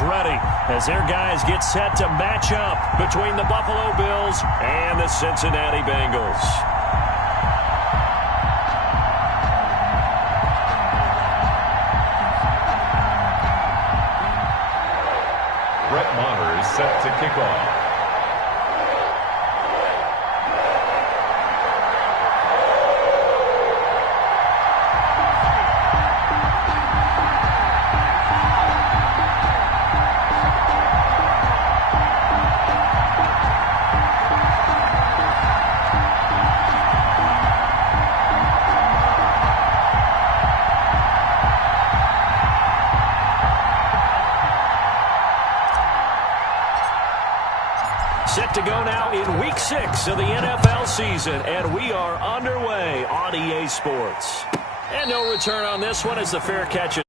ready as their guys get set to match up between the Buffalo Bills and the Cincinnati Bengals. Brett Maher is set to kick off. Set to go now in Week 6 of the NFL season, and we are underway on EA Sports. And no return on this one as the fair catch.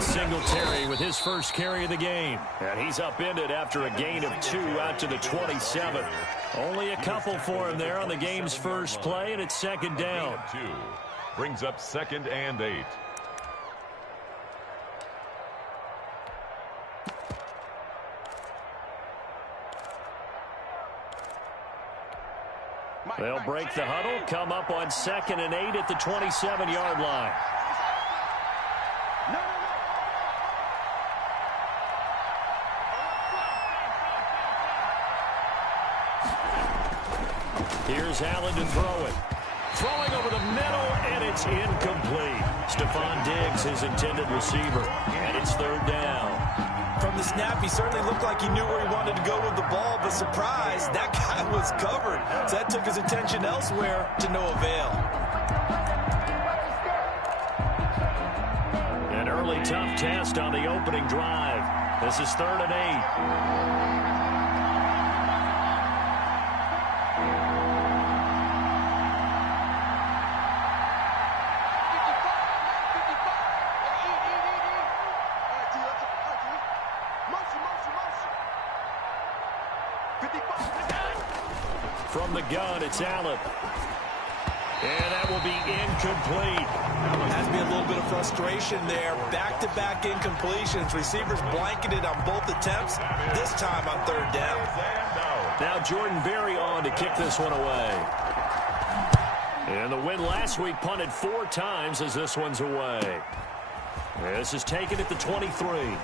Singletary with his first carry of the game. And he's upended after a gain of 2 out to the 27. Only a couple for him there on the game's first play, and it's second down. 2 brings up 2nd and 8. They'll break the huddle, come up on 2nd and 8 at the 27-yard line. Here's Allen to throw it. Throwing over the middle, and it's incomplete. Stephon Diggs, his intended receiver, and it's 3rd down. From the snap, he certainly looked like he knew where he wanted to go with the ball, but surprise, that guy was covered. So that took his attention elsewhere to no avail. An early tough test on the opening drive. This is 3rd and 8. From the gun, it's Allen. And that will be incomplete. Has to be a little bit of frustration there. Back-to-back incompletions. Receivers blanketed on both attempts, this time on 3rd down. Now Jordan Berry on to kick this one away. And the win last week punted 4 times as this one's away. This is taken at the 23.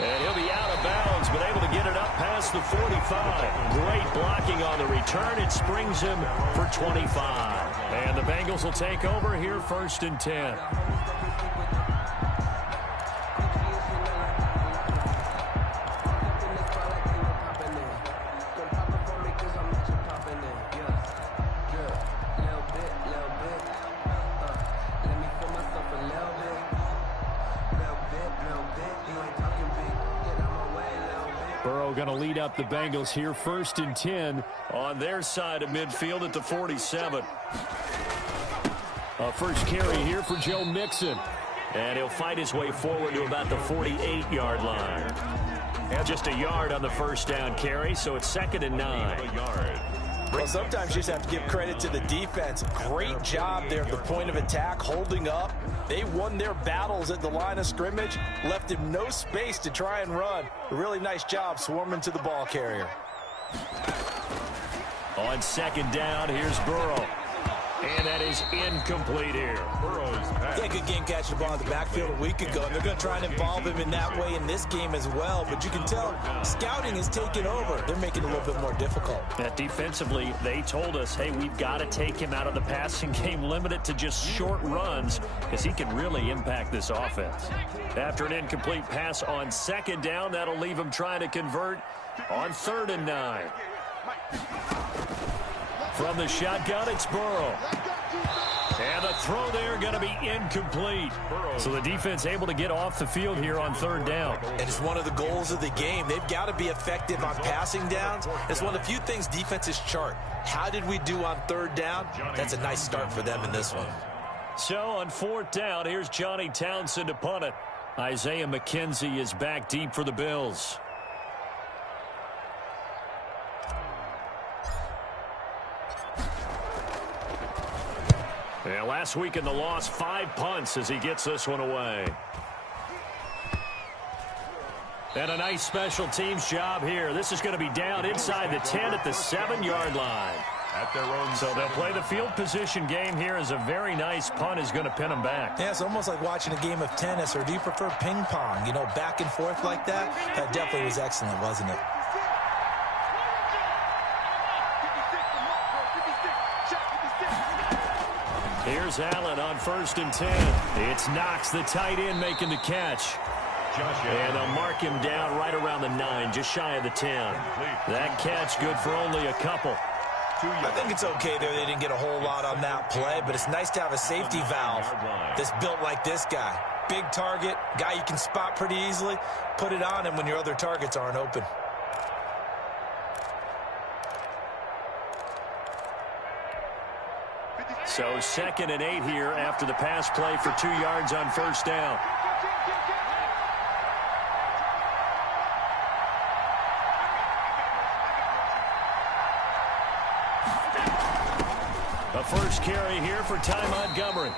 And he'll be out of bounds, but able to get it up past the 45. Great blocking on the return. It springs him for 25. And the Bengals will take over here 1st and 10. Going to lead up the Bengals here 1st and 10 on their side of midfield at the 47. A first carry here for Joe Mixon. And he'll fight his way forward to about the 48-yard line. And just a yard on the first down carry, so it's 2nd and 9. Well, sometimes you just have to give credit to the defense. Great job there at the point of attack, holding up. They won their battles at the line of scrimmage, left him no space to try and run. A really nice job swarming to the ball carrier. On 2nd down, here's Burrow. And that is incomplete here. Yeah, good game catching the ball in the backfield a week ago. And they're going to try and involve him in that way in this game as well. But you can tell scouting has taken over. They're making it a little bit more difficult. Defensively, they told us, hey, we've got to take him out of the passing game, limit it to just short runs, because he can really impact this offense. After an incomplete pass on 2nd down, that'll leave him trying to convert on 3rd and 9. From the shotgun, it's Burrow. And throw there going to be incomplete. So the defense able to get off the field here on third down. And it's one of the goals of the game. They've got to be effective on passing downs. It's one of the few things defenses chart. How did we do on third down? That's a nice start for them in this one. So on fourth down, here's Johnny Townsend to punt it. Isaiah McKenzie is back deep for the Bills. Yeah, last week in the loss, 5 punts as he gets this one away. And a nice special teams job here. This is going to be down inside the 10 at the 7-yard line. At their own. So they'll play the field position game here as a very nice punt is going to pin them back. Yeah, it's almost like watching a game of tennis, or do you prefer ping pong? You know, back and forth like that? That definitely was excellent, wasn't it? Here's Allen on 1st and 10. It's Knox, the tight end, making the catch. And they'll mark him down right around the 9, just shy of the 10. That catch good for only a couple. I think it's okay there. They didn't get a whole lot on that play, but it's nice to have a safety valve that's built like this guy. Big target, guy you can spot pretty easily. Put it on him when your other targets aren't open. So 2nd and 8 here after the pass play for 2 yards on first down. A first carry here for Ty Montgomery.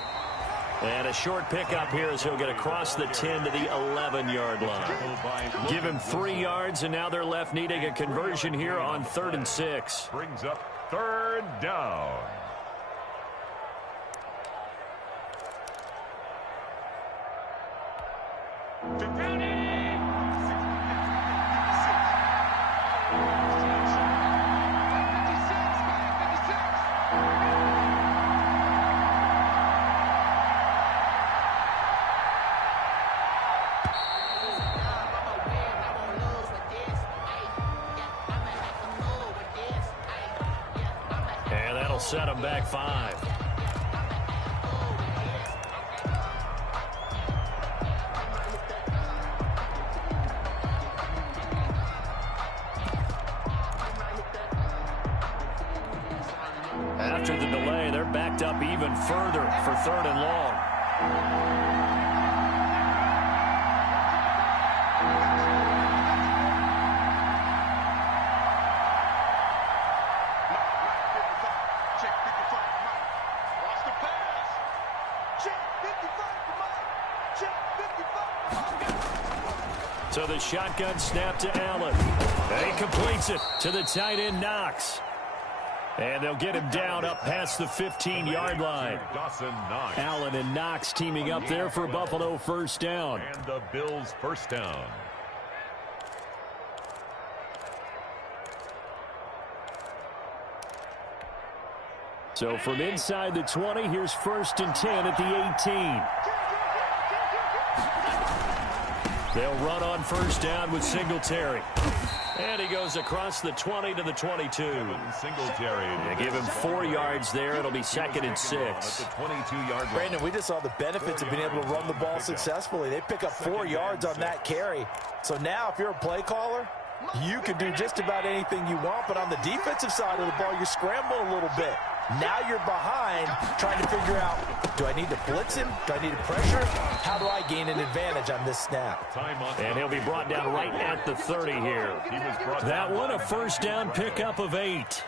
And a short pickup here as he'll get across the 10 to the 11-yard line. Give him 3 yards, and now they're left needing a conversion here on 3rd and 6. Brings up 3rd down. Set him back 5. After the delay, they're backed up even further for 3rd and long. So the shotgun snap to Allen. And he completes it to the tight end, Knox. And they'll get him down up past the 15-yard line. Allen and Knox teaming up there for Buffalo first down. And the Bills first down. So from inside the 20, here's 1st and 10 at the 18. They'll run on first down with Singletary. And he goes across the 20 to the 22. Singletary. They give him 4 yards there. It'll be 2nd and 6. At the 22-yard line. Brandon, we just saw the benefits of being able to run the ball successfully. They pick up 4 yards on that carry. So now if you're a play caller, you can do just about anything you want. But on the defensive side of the ball, you scramble a little bit. Now you're behind trying to figure out, do I need to blitz him? Do I need to pressure? How do I gain an advantage on this snap? And he'll be brought down right at the 30 here. That one, a first down pickup of 8.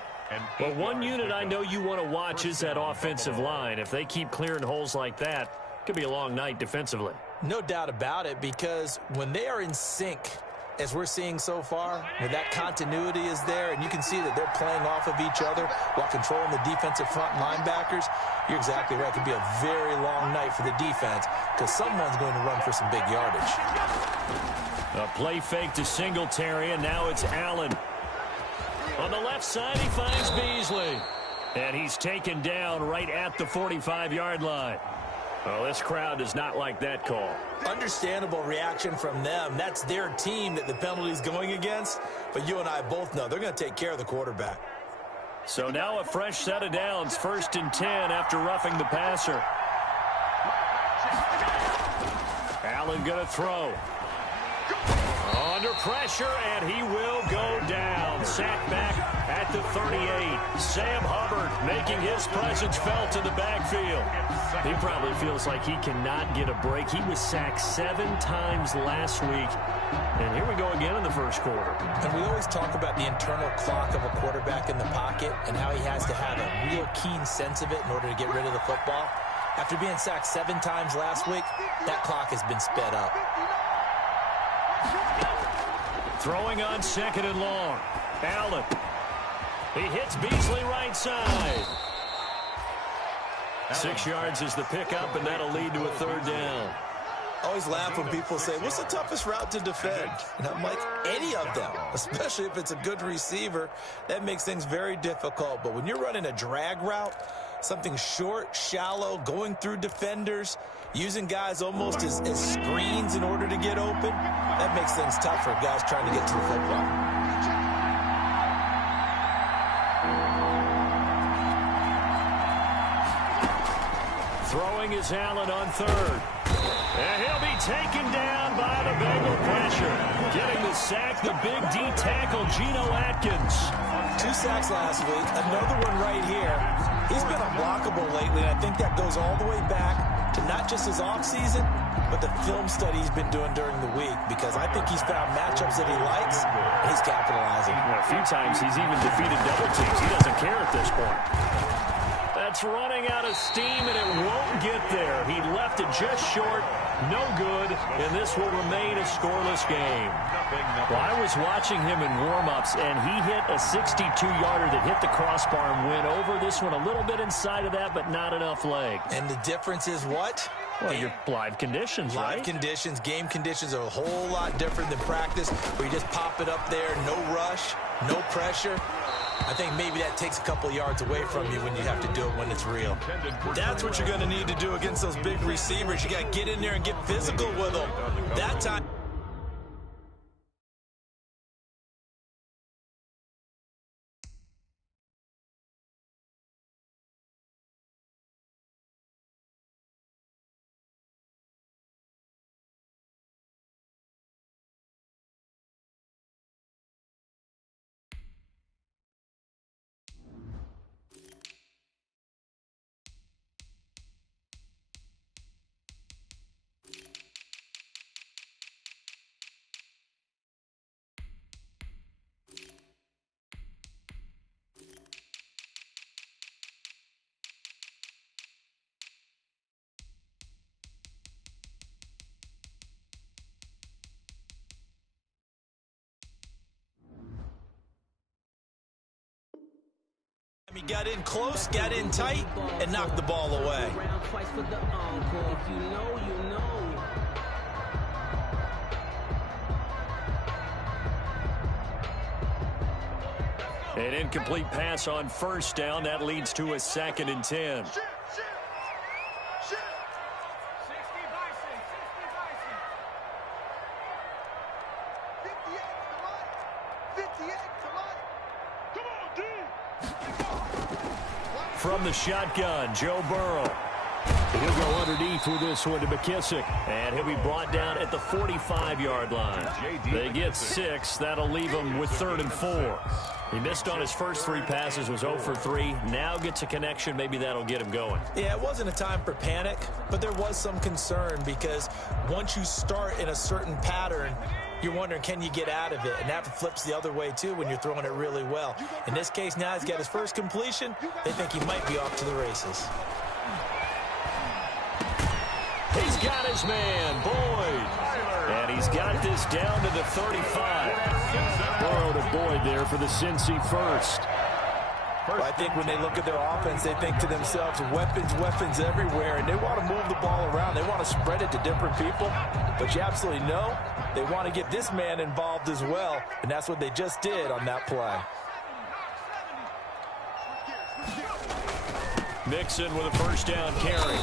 But one unit I know you want to watch is that offensive line. If they keep clearing holes like that, it could be a long night defensively. No doubt about it, because when they are in sync, as we're seeing so far, when that continuity is there, and you can see that they're playing off of each other while controlling the defensive front linebackers, you're exactly right. It could be a very long night for the defense because someone's going to run for some big yardage. A play fake to Singletary, and now it's Allen. On the left side, he finds Beasley. And he's taken down right at the 45-yard line. Well, this crowd does not like that call. Understandable reaction from them. That's their team that the penalty's going against. But you and I both know they're going to take care of the quarterback. So now a fresh set of downs, 1st and 10 after roughing the passer. Allen going to throw. Under pressure, and he will go down. Sacked back at the 38. Sam Hubbard making his presence felt in the backfield. He probably feels like he cannot get a break. He was sacked 7 times last week. And here we go again in the first quarter. And we always talk about the internal clock of a quarterback in the pocket and how he has to have a real keen sense of it in order to get rid of the football. After being sacked 7 times last week, that clock has been sped up. Throwing on 2nd and long. Allen. He hits Beasley right side. 6 yards is the pickup, and that'll lead to a 3rd down. I always laugh when people say, what's the toughest route to defend? And I'm like, any of them, especially if it's a good receiver. That makes things very difficult. But when you're running a drag route, something short, shallow, going through defenders, using guys almost as screens in order to get open, that makes things tough for guys trying to get to the football. Throwing is Allen on 3rd. And he'll be taken down by the Bengal pressure. Getting the sack, the big D tackle, Geno Atkins. 2 sacks last week, another one right here. He's been unblockable lately, and I think that goes all the way back to not just his offseason, but the film study he's been doing during the week, because I think he's found matchups that he likes, and he's capitalizing. A few times he's even defeated double teams. He doesn't care at this point. That's running out of steam, and it won't get there. He left it just short. No good, and this will remain a scoreless game. Well, I was watching him in warm-ups, and he hit a 62-yarder that hit the crossbar and went over. This one a little bit inside of that, but not enough leg. And the difference is what? Well, your live conditions, right? Live conditions, game conditions are a whole lot different than practice, where you just pop it up there, no rush, no pressure. I think maybe that takes a couple yards away from you when you have to do it when it's real. That's what you're going to need to do against those big receivers. You got to get in there and get physical with them. That time. He got in close, got in tight, and knocked the ball away. An incomplete pass on 1st down. That leads to a 2nd and 10. From the shotgun, Joe Burrow. He'll go underneath with this one to McKissick. And he'll be brought down at the 45-yard line. They get 6. That'll leave him with 3rd and 4. He missed on his first 3 passes, was 0 for 3. Now gets a connection. Maybe that'll get him going. Yeah, it wasn't a time for panic, but there was some concern because once you start in a certain pattern, you're wondering, can you get out of it? And that flips the other way, too, when you're throwing it really well. In this case, now he's got his first completion. They think he might be off to the races. He's got his man, Boyd. And he's got this down to the 35. Burrow to Boyd there for the Cincy first. Well, I think when they look at their offense, they think to themselves, weapons everywhere, and they want to move the ball around. They want to spread it to different people. But you absolutely know they want to get this man involved as well, and that's what they just did on that play. Mixon with a 1st down carry.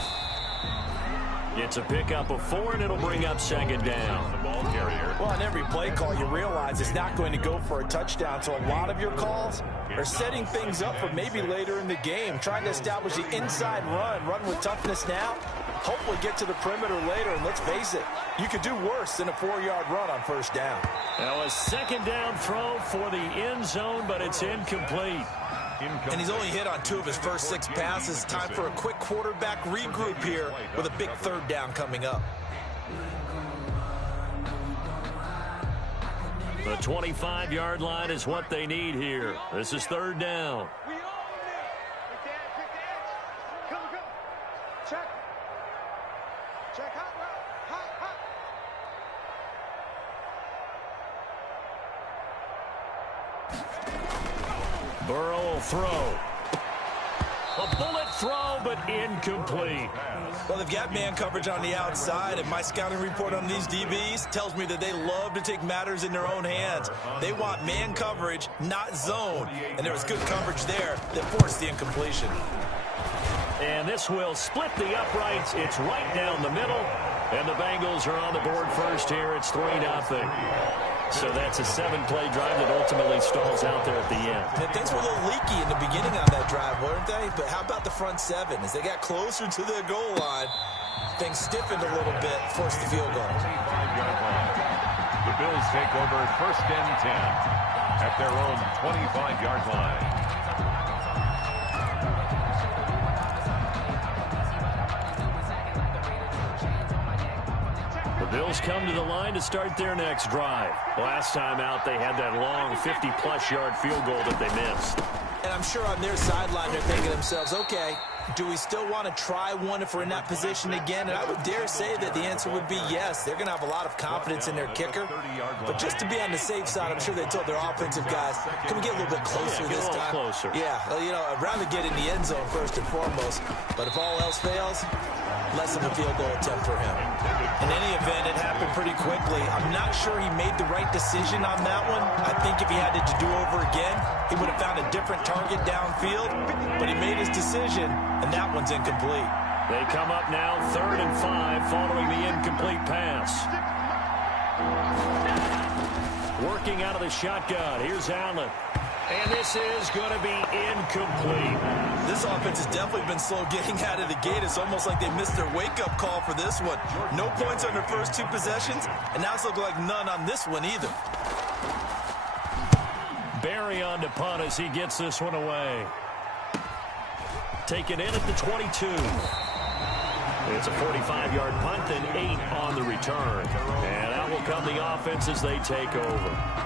Gets a pickup of 4, and it'll bring up 2nd down. Well, on every play call, you realize it's not going to go for a touchdown. So a lot of your calls are setting things up for maybe later in the game, trying to establish the inside run with toughness now. hopefully get to the perimeter later. And let's face it, you could do worse than a 4-yard run on first down. Now a second down throw for the end zone, but it's incomplete. And he's only hit on 2 of his first 6 passes. Time for a quick quarterback regroup here with a big third down coming up. The 25-yard line is what they need here. This is third down. Burrow will throw. A bullet throw, but incomplete. Well, they've got man coverage on the outside, and my scouting report on these DBs tells me that they love to take matters in their own hands. They want man coverage, not zone. And there was good coverage there that forced the incompletion. And this will split the uprights. It's right down the middle. And the Bengals are on the board first here. It's 3-0. So that's a 7-play drive that ultimately stalls out there at the end. And things were a little leaky in the beginning on that drive, weren't they? But how about the front 7? As they got closer to the goal line, things stiffened a little bit, forced the field goal. The Bills take over first and 10 at their own 25-yard line. Bills come to the line to start their next drive. Last time out, they had that long 50-plus yard field goal that they missed. And I'm sure on their sideline, they're thinking to themselves, okay, do we still want to try one if we're in that position again? And I would dare say that the answer would be yes. They're going to have a lot of confidence in their kicker. But just to be on the safe side, I'm sure they told their offensive guys, can we get a little bit closer this time? Closer. Yeah, well, you know, I'd rather get in the end zone first and foremost. But if all else fails, less of a field goal attempt for him. In any event, it happened pretty quickly. I'm not sure he made the right decision on that one. I think if he had it to do over again, he would have found a different target downfield. But he made his decision, and that one's incomplete. They come up now 3rd and 5 following the incomplete pass. Working out of the shotgun. Here's Allen. And this is going to be incomplete. This offense has definitely been slow getting out of the gate. It's almost like they missed their wake-up call for this one. No points on their first 2 possessions, and now it's looking like none on this one either. Barry on to punt as he gets this one away. Taken in at the 22. It's a 45-yard punt and 8 on the return. And out will come the offense as they take over.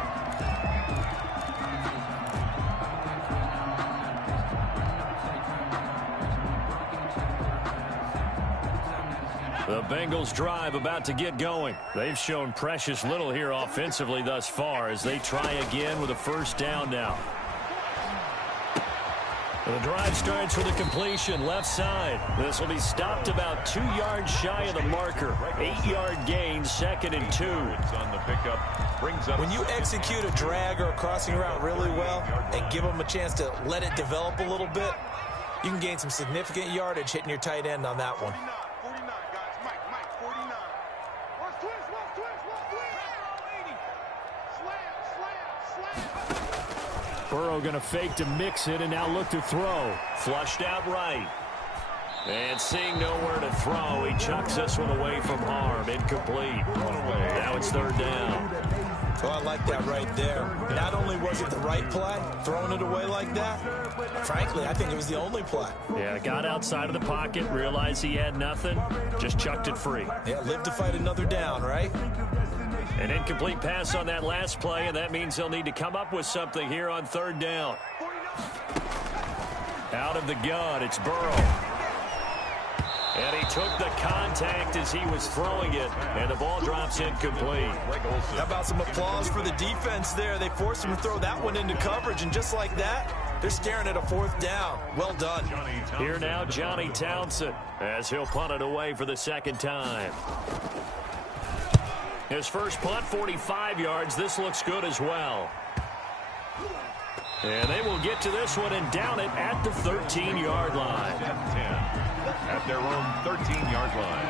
The Bengals drive about to get going. They've shown precious little here offensively thus far as they try again with a first down now. The drive starts with a completion left side. This will be stopped about 2 yards shy of the marker. 8-yard gain, 2nd and 2. On the pickup, brings up. When you execute a drag or a crossing route really well and give them a chance to let it develop a little bit, you can gain some significant yardage hitting your tight end on that one. Burrow going to fake to mix it and now look to throw. Flushed out right. And seeing nowhere to throw, he chucks this one away from harm. Incomplete. Now it's 3rd down. Oh, I like that right there. Not only was it the right play, throwing it away like that, frankly, I think it was the only play. Yeah, got outside of the pocket, realized he had nothing, just chucked it free. Yeah, live to fight another down, right? An incomplete pass on that last play, and that means they'll need to come up with something here on 3rd down. Out of the gun, it's Burrow. And he took the contact as he was throwing it, and the ball drops incomplete. How about some applause for the defense there? They forced him to throw that one into coverage, and just like that, they're staring at a 4th down. Well done. Here now, Johnny Townsend, as he'll punt it away for the 2nd time. His first punt, 45 yards. This looks good as well. And they will get to this one and down it at the 13-yard line. 10 at their own 13-yard line.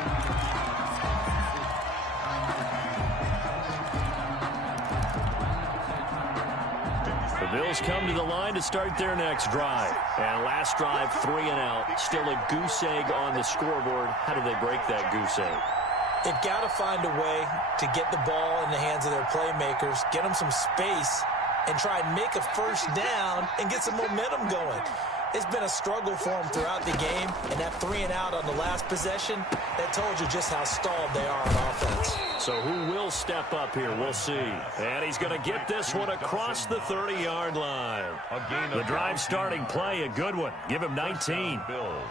The Bills come to the line to start their next drive. And last drive, 3 and out. Still a goose egg on the scoreboard. How do they break that goose egg? They've got to find a way to get the ball in the hands of their playmakers, get them some space, and try and make a first down and get some momentum going. It's been a struggle for them throughout the game, and that 3 and out on the last possession, that told you just how stalled they are on offense. So who will step up here? We'll see. And he's going to get this one across the 30-yard line. The drive starting play, a good one. Give him 19. Bills.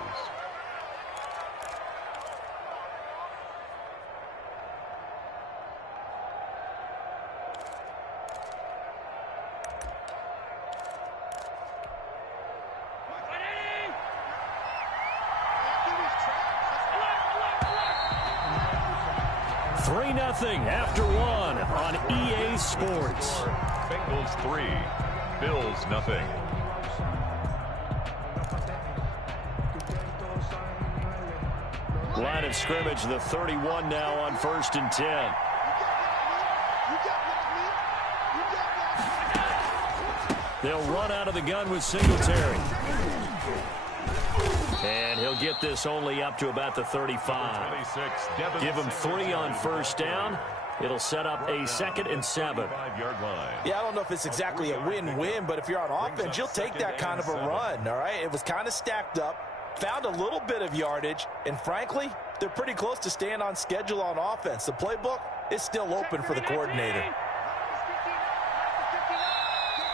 After one on EA Sports. Bengals 3, Bills nothing. Line of scrimmage, the 31 now on 1st and 10. They'll run out of the gun with Singletary. And he'll get this only up to about the 35. Give him 3 on 1st down. It'll set up a 2nd and 7. Yeah, I don't know if it's exactly a win-win, but if you're on offense, you'll take that kind of a run, all right? It was kind of stacked up, found a little bit of yardage, and frankly, they're pretty close to staying on schedule on offense. The playbook is still open for the coordinator.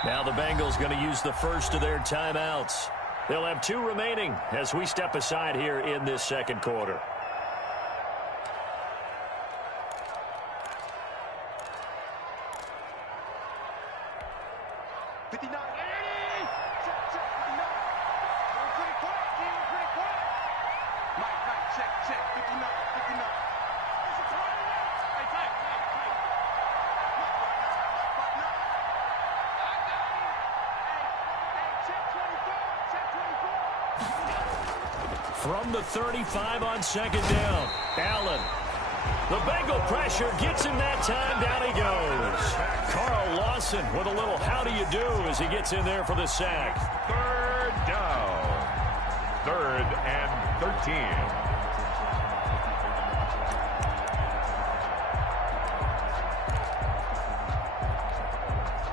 Now the Bengals going to use the first of their timeouts. They'll have 2 remaining as we step aside here in this second quarter. From the 35 on 2nd down, Allen. The Bengal pressure gets him that time. Down he goes. Carl Lawson with a little how do you do as he gets in there for the sack. 3rd down. 3rd and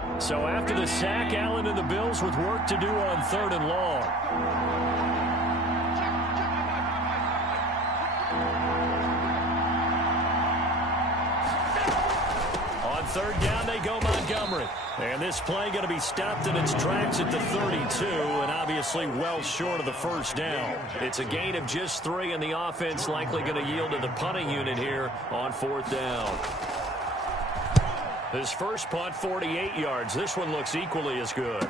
13. So after the sack, Allen and the Bills with work to do on 3rd and long. On 3rd down, they go Montgomery. And this play going to be stopped in its tracks at the 32, and obviously well short of the 1st down. It's a gain of just 3, and the offense likely going to yield to the punting unit here on 4th down. His first punt, 48 yards. This one looks equally as good.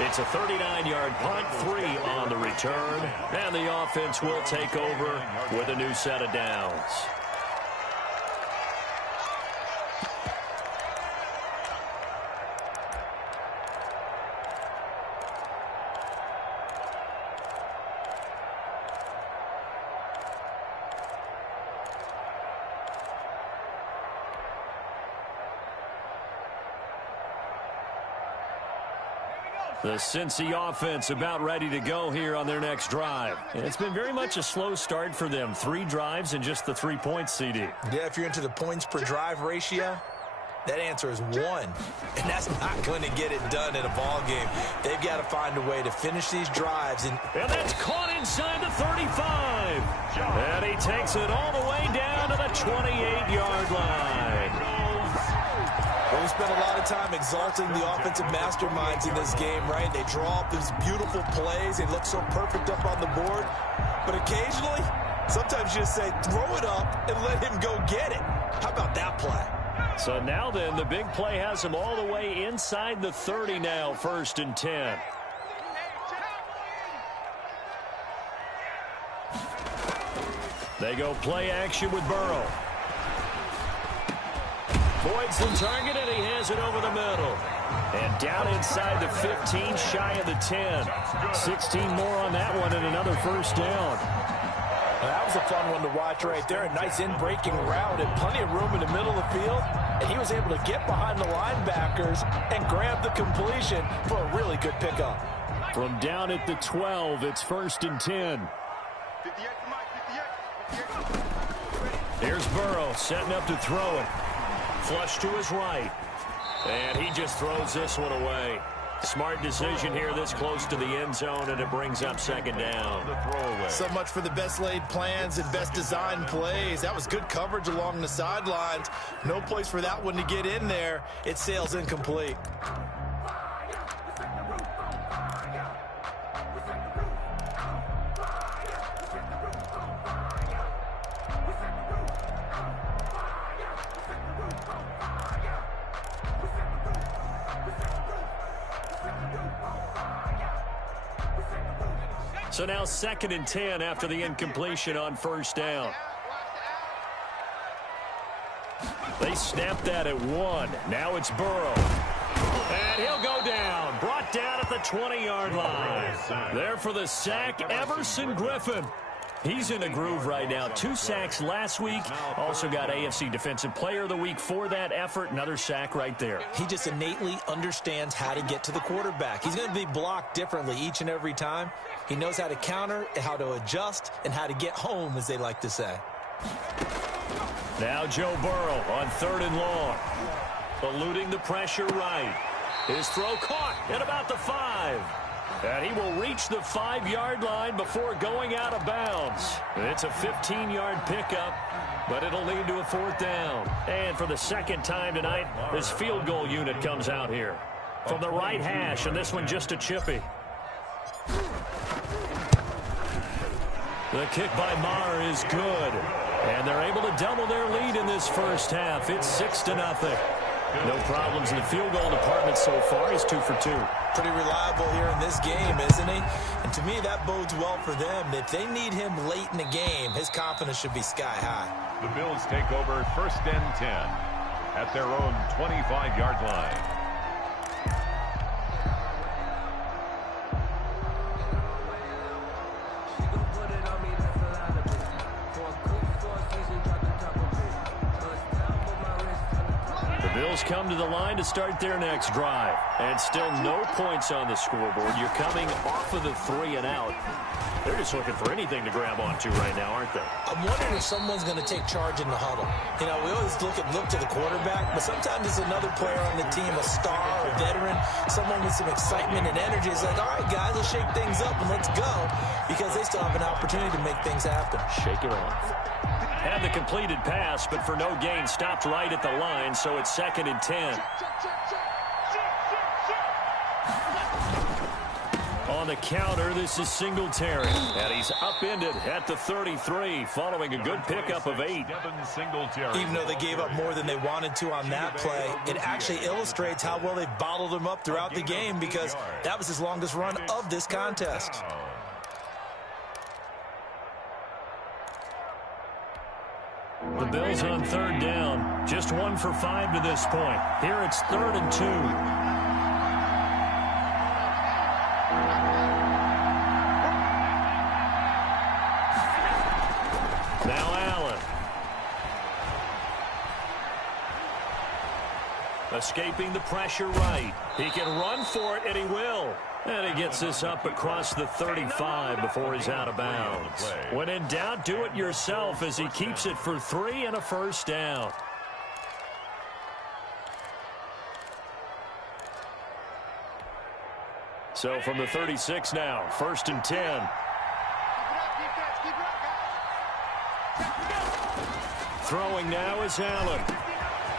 It's a 39-yard punt, 3 on the return, and the offense will take over with a new set of downs. The Cincy offense about ready to go here on their next drive. And it's been very much a slow start for them. 3 drives and just the 3 points, CD. Yeah, if you're into the points per drive ratio, that answer is 1. And that's not going to get it done in a ball game. They've got to find a way to finish these drives. And that's caught inside the 35. And he takes it all the way down to the 28-yard line. Well, we spent a lot of time exalting the offensive masterminds in this game, right? They draw up these beautiful plays. They look so perfect up on the board. But occasionally, sometimes you just say, throw it up and let him go get it. How about that play? So now then, the big play has him all the way inside the 30 now, 1st and 10. They go play action with Burrow. Boyd's the target, and he has it over the middle. And down inside the 15, shy of the 10. 16 more on that one, and another 1st down. That was a fun one to watch right there. A nice in-breaking route and plenty of room in the middle of the field. and he was able to get behind the linebackers and grab the completion for a really good pickup. From down at the 12, it's 1st and 10. Here's Burrow setting up to throw it. Flush to his right. And he just throws this one away. Smart decision here this close to the end zone, and it brings up 2nd down. So much for the best laid plans and best designed plays. That was good coverage along the sidelines. No place for that one to get in there. It sails incomplete. So now 2nd and 10 after the incompletion on 1st down. They snapped that at 1. Now it's Burrow. And he'll go down. Brought down at the 20-yard line. There for the sack, Everson Griffin. He's in a groove right now. 2 sacks last week. Also got AFC Defensive Player of the Week for that effort. Another sack right there. He just innately understands how to get to the quarterback. He's going to be blocked differently each and every time. He knows how to counter, how to adjust, and how to get home, as they like to say. Now Joe Burrow on 3rd and long. Eluding the pressure right. His throw caught at about the 5. And he will reach the 5-yard line before going out of bounds. It's a 15-yard pickup, but it'll lead to a 4th down. And for the 2nd time tonight, this field goal unit comes out here. From the right hash, and this one just a chippy. The kick by Maher is good. And they're able to double their lead in this first half. It's 6-0. No problems in the field goal department so far. He's 2 for 2. Pretty reliable here in this game, isn't he? And to me, that bodes well for them. If they need him late in the game, his confidence should be sky high. The Bills take over 1st and 10 at their own 25-yard line. Bills come to the line to start their next drive. And still no points on the scoreboard. You're coming off of the 3 and out. They're just looking for anything to grab onto right now, aren't they? I'm wondering if someone's going to take charge in the huddle. You know, we always look to the quarterback, but sometimes it's another player on the team, a star, a veteran, someone with some excitement and energy. It's like, all right, guys, let's shake things up and let's go, because they still have an opportunity to make things happen. Shake it off. Had the completed pass, but for no gain, stopped right at the line, so it's 2nd and 10. On the counter, this is Singletary, and he's upended at the 33, following a good pickup of 8. Even though they gave up more than they wanted to on that play, it actually illustrates how well they bottled him up throughout the game, because that was his longest run of this contest. The Bills on 3rd down. Just 1 for 5 to this point. Here it's 3rd and 2. Now Allen. Escaping the pressure right. He can run for it, and he will. And he gets this up across the 35 before he's out of bounds. When in doubt, do it yourself as he keeps it for 3 and a 1st down. So from the 36 now, 1st and 10. Throwing now is Allen.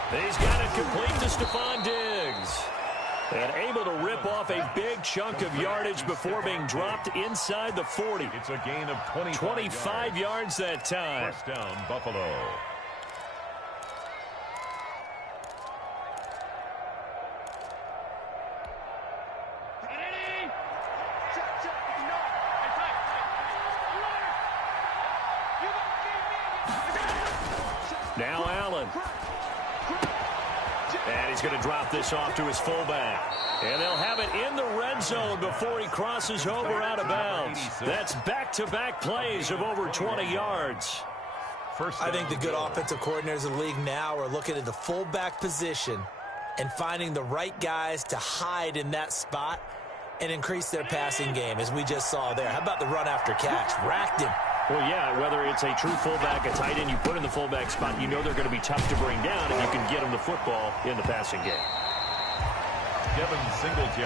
He's got it complete to Stephon Diggs. And able to rip off a big chunk of yardage before being dropped inside the 40. It's a gain of 25 yards that time. 1st down, Buffalo. Now Allen. And he's going to drop this off to his fullback. And they'll have it in the red zone before he crosses over out of bounds. That's back-to-back plays of over 20 yards. I think the good offensive coordinators in the league now are looking at the fullback position and finding the right guys to hide in that spot and increase their passing game, as we just saw there. How about the run after catch? Racked him. Well, yeah, whether it's a true fullback, a tight end you put in the fullback spot, you know they're going to be tough to bring down, and you can get them the football in the passing game.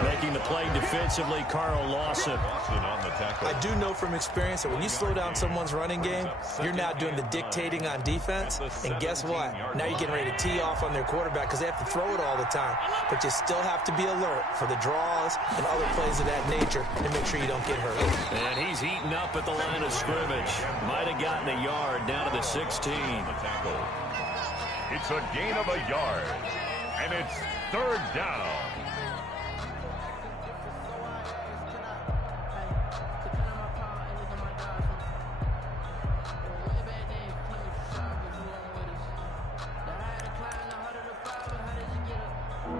Making the play defensively, Carl Lawson. I do know from experience that when you slow down someone's running game, you're now doing the dictating on defense. And guess what? Now you're getting ready to tee off on their quarterback because they have to throw it all the time. But you still have to be alert for the draws and other plays of that nature and make sure you don't get hurt. And he's eaten up at the line of scrimmage. Might have gotten a yard down to the 16. It's a gain of a yard. And it's third down.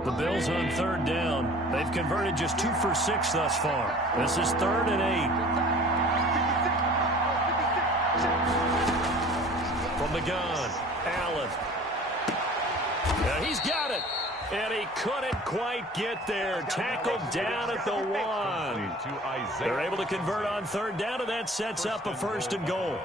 The Bills on third down. They've converted just 2 for 6 thus far. This is 3rd and 8. From the gun, Allen. And he's got it. And he couldn't quite get there. Tackled down at the 1. They're able to convert on third down, and that sets up a 1st and goal.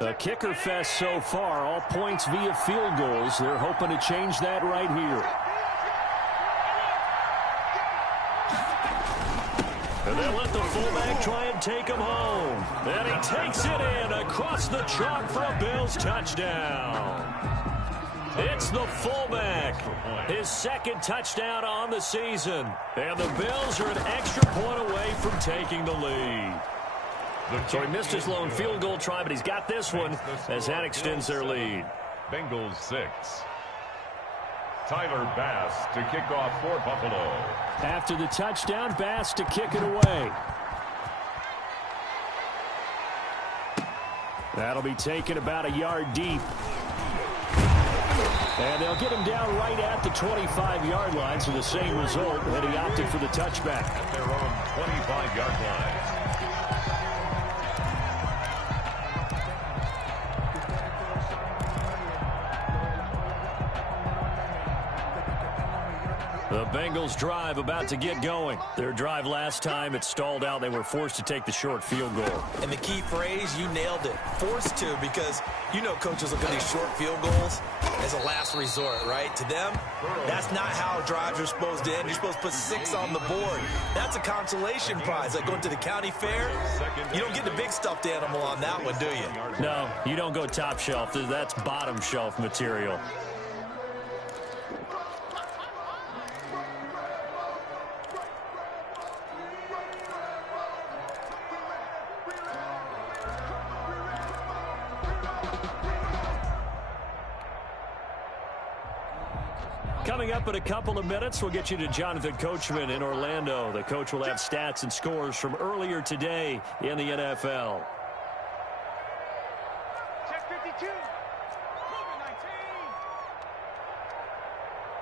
A kicker fest so far, all points via field goals. They're hoping to change that right here. And they'll let the fullback try and take him home. And he takes it in across the chalk for a Bills touchdown. It's the fullback. His 2nd touchdown on the season. And the Bills are an extra point away from taking the lead. So he missed his lone field goal try, but he's got this one as that extends their lead. Bengals 6. Tyler Bass to kick off for Buffalo. After the touchdown, Bass to kick it away. That'll be taken about a yard deep. And they'll get him down right at the 25-yard line, so the same result, and he opted for the touchback. At their own 25-yard line. The Bengals drive about to get going. Their drive last time, it stalled out. They were forced to take the short field goal. And the key phrase, you nailed it. Forced to, because you know coaches look at these short field goals as a last resort, right? To them, that's not how drives are supposed to end. You're supposed to put 6 on the board. That's a consolation prize. Like going to the county fair, you don't get the big stuffed animal on that one, do you? No, you don't go top shelf. That's bottom shelf material. Coming up in a couple of minutes, we'll get you to Jonathan Coachman in Orlando. The coach will have stats and scores from earlier today in the NFL. Check 52.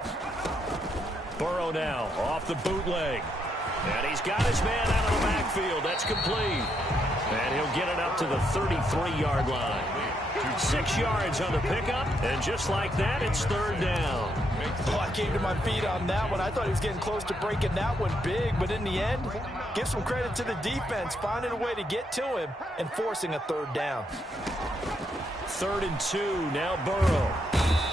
COVID-19. Burrow now off the bootleg. And he's got his man out of the backfield. That's complete. And he'll get it up to the 33-yard line. 6 yards on the pickup, and just like that, it's third down. Oh, I came to my feet on that one. I thought he was getting close to breaking that one big, but in the end, give some credit to the defense, finding a way to get to him and forcing a third down. 3rd and 2, now Burrow.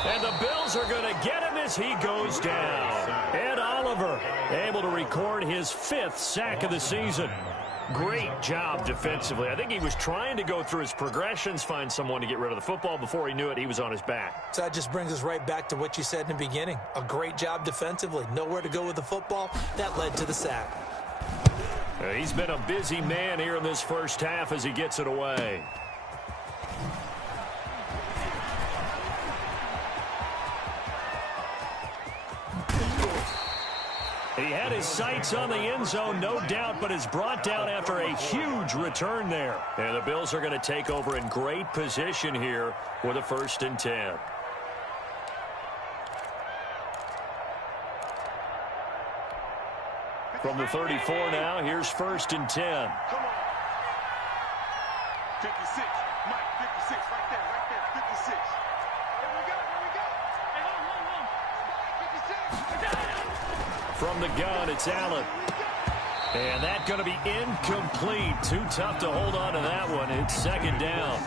And the Bills are going to get him as he goes down. Ed Oliver able to record his 5th sack of the season. Great job defensively. I think he was trying to go through his progressions, find someone to get rid of the football. Before he knew it, he was on his back. So that just brings us right back to what you said in the beginning. A great job defensively. Nowhere to go with the football. That led to the sack. He's been a busy man here in this first half as he gets it away. He had his sights on the end zone, no doubt, but is brought down after a huge return there. And the Bills are going to take over in great position here with a 1st and 10. From the 34 now, here's 1st and 10. Come on. 56. Mike, 56. Right there. 56. Here we go. Hey, hold. 56. From the gun, it's Allen. And that's going to be incomplete. Too tough to hold on to that one. It's 2nd down.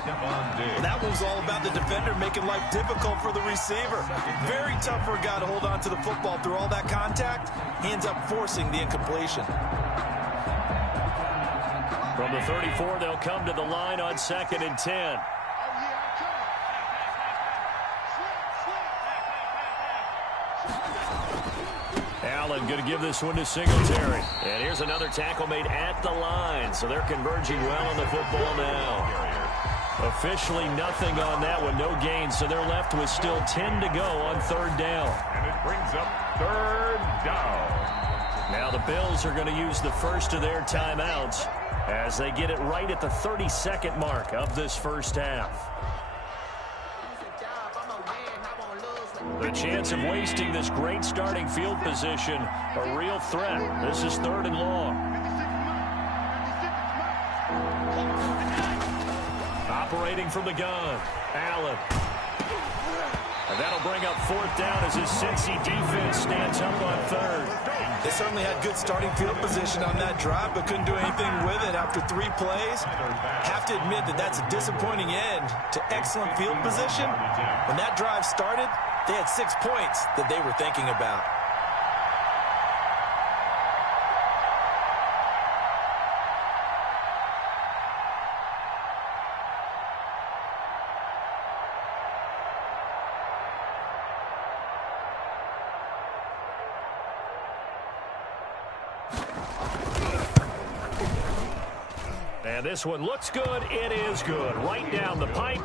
That one was all about the defender making life difficult for the receiver. Very tough for a guy to hold on to the football through all that contact. He ends up forcing the incompletion. From the 34, they'll come to the line on 2nd and 10. Allen going to give this one to Singletary. And here's another tackle made at the line. So they're converging well on the football now. Officially nothing on that one. No gain. So they're left with still 10 to go on 3rd down. And it brings up 3rd down. Now the Bills are going to use the first of their timeouts as they get it right at the 32nd mark of this first half. The chance of wasting this great starting field position, a real threat. This is 3rd and long. Operating from the gun, Allen. And that'll bring up 4th down as his Cincy defense stands up on 3rd. They certainly had good starting field position on that drive, but couldn't do anything with it after 3 plays. Have to admit that that's a disappointing end to excellent field position. When that drive started, they had 6 points that they were thinking about. And this one looks good. It is good. Right down the pipe.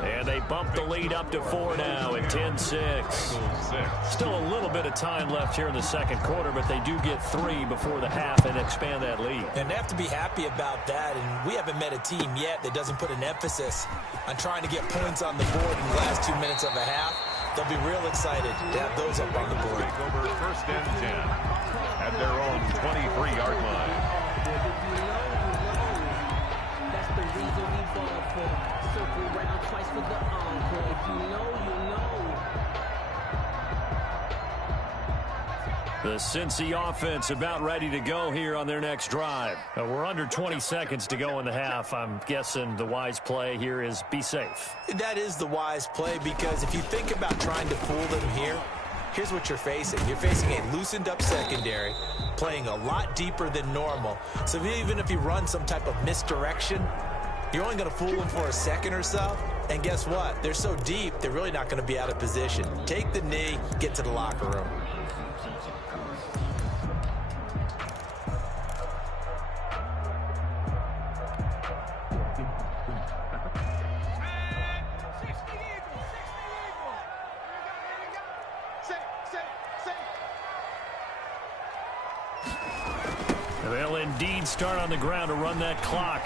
And they bump the lead up to 4 now at 10-6. Still a little bit of time left here in the 2nd quarter, but they do get 3 before the half and expand that lead. And they have to be happy about that. And we haven't met a team yet that doesn't put an emphasis on trying to get points on the board in the last 2 minutes of a half. They'll be real excited to have those up on the board. Take over 1st and 10 at their own 23-yard line. That's the reason we ball for. Circle round twice for the encore. If you know, you know. The Cincy offense about ready to go here on their next drive. We're under 20 seconds to go in the half. I'm guessing the wise play here is be safe. That is the wise play, because if you think about trying to fool them here, here's what you're facing. You're facing a loosened up secondary, playing a lot deeper than normal. So even if you run some type of misdirection, you're only going to fool them for a second or so. And guess what? They're so deep, they're really not going to be out of position. Take the knee, get to the locker room. They'll indeed start on the ground to run that clock.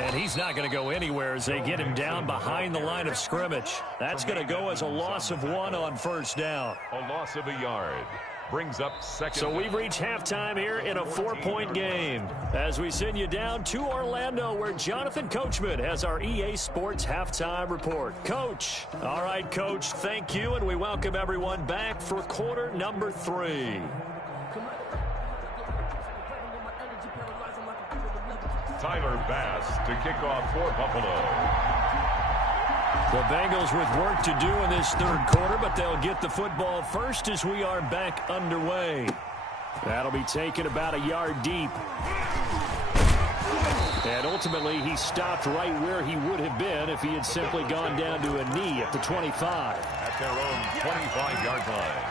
And he's not going to go anywhere as they get him down behind the line of scrimmage. That's going to go as a loss of 1 on 1st down. A loss of a yard. Brings up 2nd. So we've reached halftime here in a 4-point game as we send you down to Orlando, where Jonathan Coachman has our EA Sports halftime report. Coach. All right, Coach, thank you, and we welcome everyone back for quarter number 3. Tyler Bass to kick off for Buffalo. The Bengals with work to do in this 3rd quarter, but they'll get the football first as we are back underway. That'll be taken about a yard deep. And ultimately, he stopped right where he would have been if he had simply gone down to a knee at the 25. At their own 25-yard line.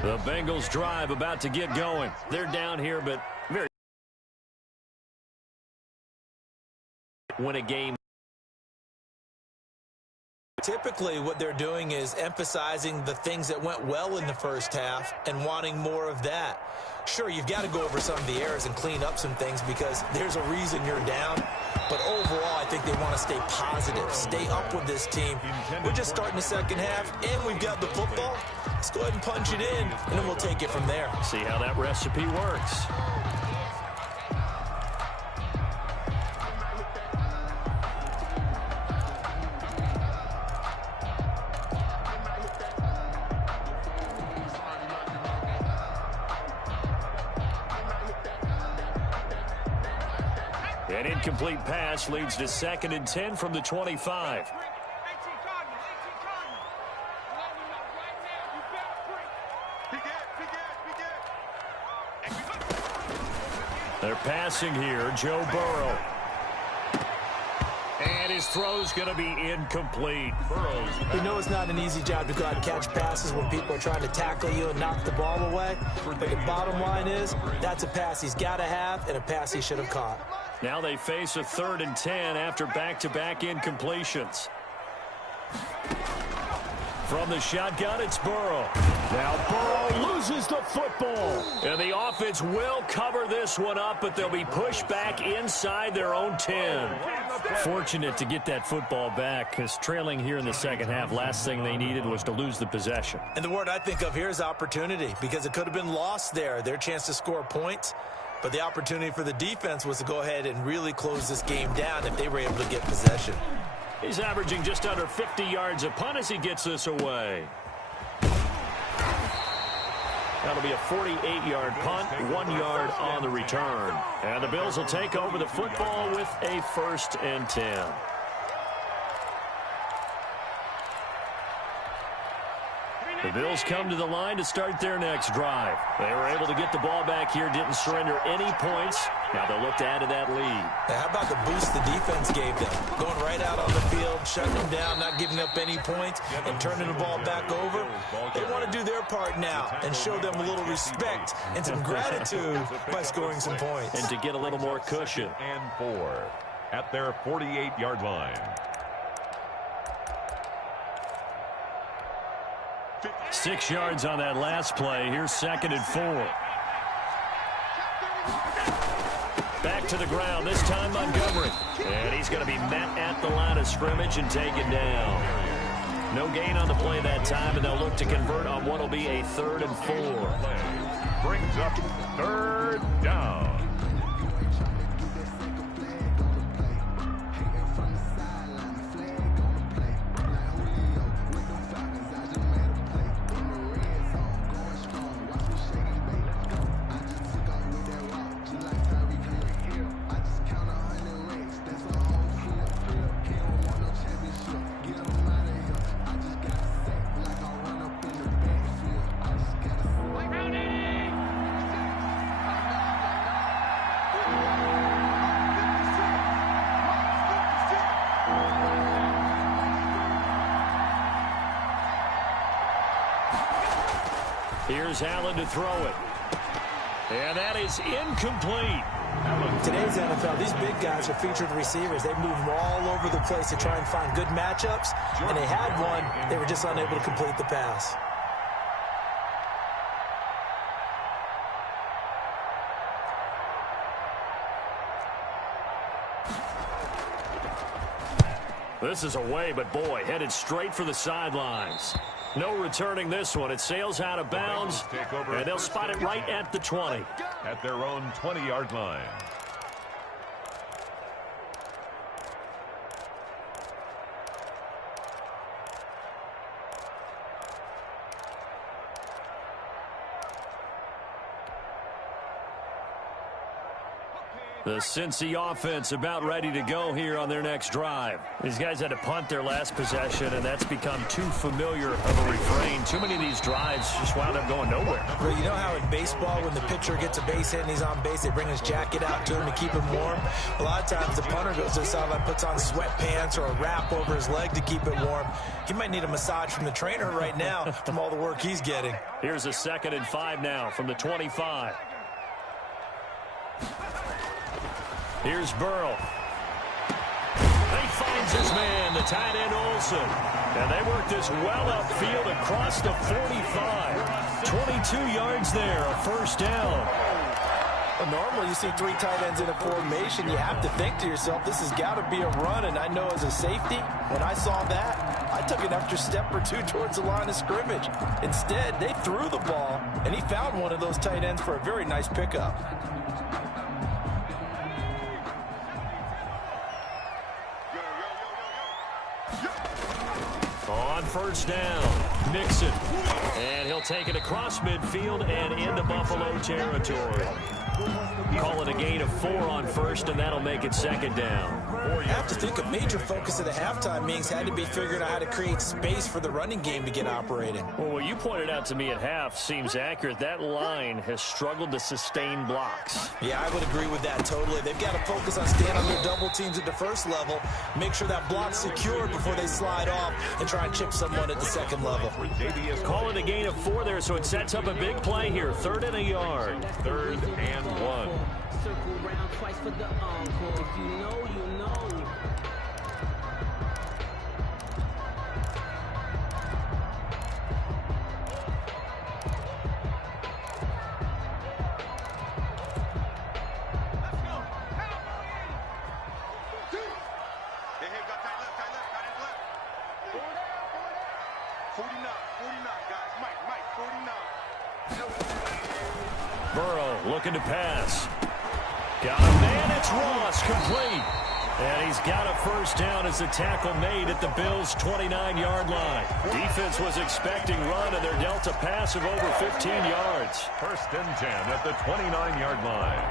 The Bengals drive about to get going. They're down here, but very win a game Typically, what they're doing is emphasizing the things that went well in the first half and wanting more of that. Sure, you've got to go over some of the errors and clean up some things because there's a reason you're down. But overall, I think they want to stay positive, stay up with this team. We're just starting the second half, and we've got the football. Let's go ahead and punch it in, and then we'll take it from there. See how that recipe works. An incomplete pass leads to 2nd and 10 from the 25. They're passing here, Joe Burrow. And his throw's going to be incomplete. Burrow's back. You know it's not an easy job to go out and catch passes when people are trying to tackle you and knock the ball away. But the bottom line is, that's a pass he's got to have and a pass he should have caught. Now they face a 3rd and 10 after back-to-back incompletions. From the shotgun, it's Burrow. Now Burrow loses the football. And the offense will cover this one up, but they'll be pushed back inside their own 10. Fortunate to get that football back, because trailing here in the second half, last thing they needed was to lose the possession. And the word I think of here is opportunity, because it could have been lost there, their chance to score points. But the opportunity for the defense was to go ahead and really close this game down if they were able to get possession. He's averaging just under 50 yards a punt as he gets this away. That'll be a 48-yard punt, 1 yard on the return. And the Bills will take over the football with a 1st and 10. The Bills come to the line to start their next drive. They were able to get the ball back here, didn't surrender any points. Now they'll look to add to that lead. Now, how about the boost the defense gave them? Going right out on the field, shutting them down, not giving up any points, and turning the ball back over. They want to do their part now and show them a little respect and some gratitude by scoring some points. And to get a little more cushion. And 4 at their 48-yard line. 6 yards on that last play. Here's 2nd and 4. Back to the ground, this time Montgomery. And he's going to be met at the line of scrimmage and taken down. No gain on the play that time, and they'll look to convert on what will be a 3rd and 4. Brings up 3rd down. Here's Allen to throw it. And that is incomplete. Today's NFL, these big guys are featured receivers. They move them all over the place to try and find good matchups. And they had one. They were just unable to complete the pass. This is away, but boy, headed straight for the sidelines. No returning this one. It sails out of bounds, and they'll spot it right at the 20. At their own 20-yard line. The Cincy offense about ready to go here on their next drive. These guys had to punt their last possession, and that's become too familiar of a refrain. Too many of these drives just wound up going nowhere. Well, you know how in baseball, when the pitcher gets a base hit and he's on base, they bring his jacket out to him to keep him warm? A lot of times the punter goes to the sideline, puts on sweatpants or a wrap over his leg to keep it warm. He might need a massage from the trainer right now from all the work he's getting. Here's a 2nd and 5 now from the 25. Here's Burrow. They find finds his man, the tight end Olsen. And they work this well upfield across the 45. 22 yards there, a first down. Well, normally you see three tight ends in a formation. You have to think to yourself, this has got to be a run. And I know as a safety, when I saw that, I took an extra step or two towards the line of scrimmage. Instead, they threw the ball, and he found one of those tight ends for a very nice pickup. On first down, Nixon. And he'll take it across midfield and into Buffalo territory. Call it a gain of 4 on first, and that'll make it second down. I have to think a major focus of the halftime meetings had to be figuring out how to create space for the running game to get operating. Well, what you pointed out to me at half seems accurate. That line has struggled to sustain blocks. Yeah, I would agree with that totally. They've got to focus on staying on their double teams at the first level, make sure that block's secured before they slide off, and try and chip someone at the second level. Call it a gain of 4 there, so it sets up a big play here. 3rd and a yard. 3rd and 1. Circle round twice for the encore. If you know, you know. Hey, got tight left, tight left. 49, guys. Mike, 49. Burrow looking to pass. Got a man, it's Ross, complete. And he's got a first down as the tackle made at the Bills' 29-yard line. Defense was expecting run, and they're dealt a pass of over 15 yards. 1st and 10 at the 29-yard line.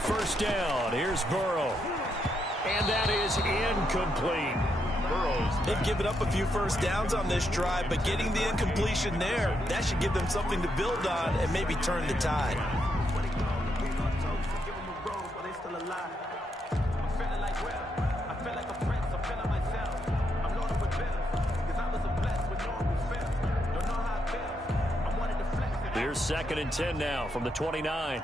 First down, here's Burrow. And that is incomplete. They've given up a few first downs on this drive, but getting the incompletion there, that should give them something to build on and maybe turn the tide. Here's 2nd and 10 now from the 29.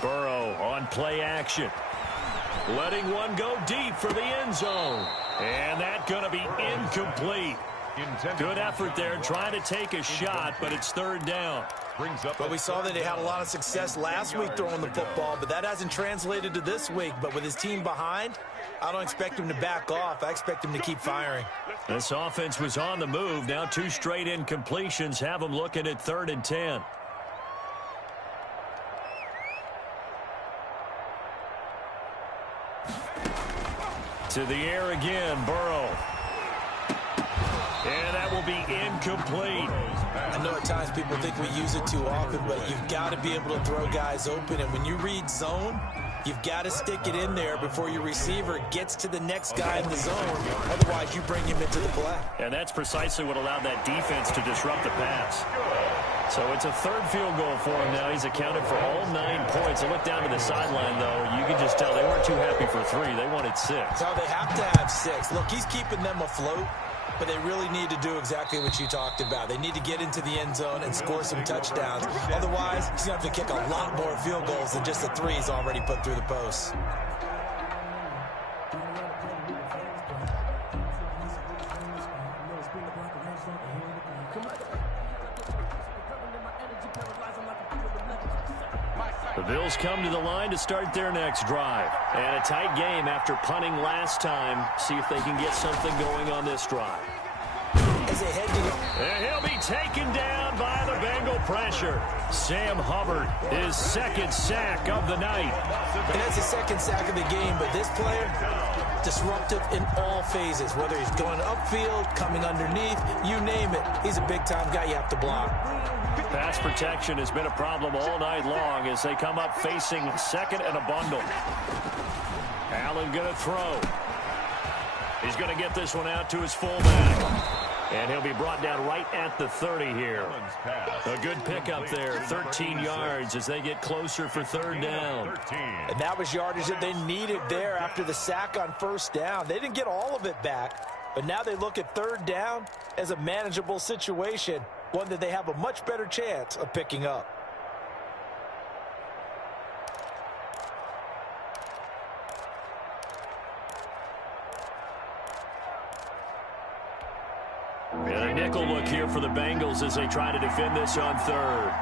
Burrow on play action. Letting one go deep for the end zone. And that's going to be incomplete. Good effort there trying to take a shot, but it's 3rd down. But we saw that they had a lot of success last week throwing the football, but that hasn't translated to this week. But with his team behind, I don't expect him to back off. I expect him to keep firing. This offense was on the move. Now 2 straight incompletions have them looking at 3rd and 10. To the air again, Burrow. And that will be incomplete. I know at times people think we use it too often, but you've got to be able to throw guys open. And when you read zone, you've got to stick it in there before your receiver gets to the next guy in the zone. Otherwise, you bring him into the play. And that's precisely what allowed that defense to disrupt the pass. So it's a 3rd field goal for him now. He's accounted for all 9 points. I look down to the sideline, though. You can just tell they weren't too happy for 3. They wanted 6. So they have to have 6. Look, he's keeping them afloat, but they really need to do exactly what you talked about. They need to get into the end zone and score some touchdowns. Otherwise, he's going to have to kick a lot more field goals than just the 3 he's already put through the posts. The Bills come to the line to start their next drive. And a tight game after punting last time. See if they can get something going on this drive. As they head to the... And he'll be taken down by the Bengal pressure. Sam Hubbard, his 2nd sack of the night. And that's his 2nd sack of the game, but this player, disruptive in all phases, whether he's going upfield, coming underneath, you name it. He's a big-time guy you have to block. Pass protection has been a problem all night long as they come up facing 2nd and a bundle. Allen going to throw. He's going to get this one out to his fullback. And he'll be brought down right at the 30 here. A good pickup there, 13 yards as they get closer for third down. And that was yardage that they needed there after the sack on first down. They didn't get all of it back, but now they look at third down as a manageable situation, one that they have a much better chance of picking up. And a nickel look here for the Bengals as they try to defend this on third.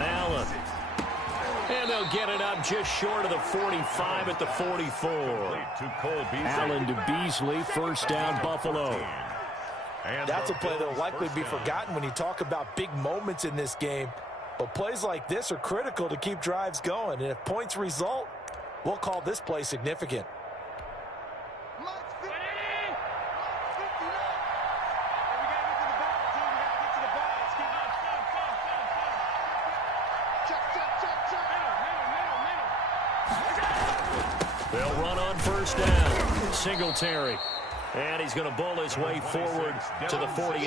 Allen. And they'll get it up just short of the 45 at the 44. Allen to Beasley, first down, Buffalo. That's a play that will likely be forgotten when you talk about big moments in this game. But plays like this are critical to keep drives going. And if points result, we'll call this play significant. They'll run on first down. Singletary. And he's going to bull his way forward to the 48.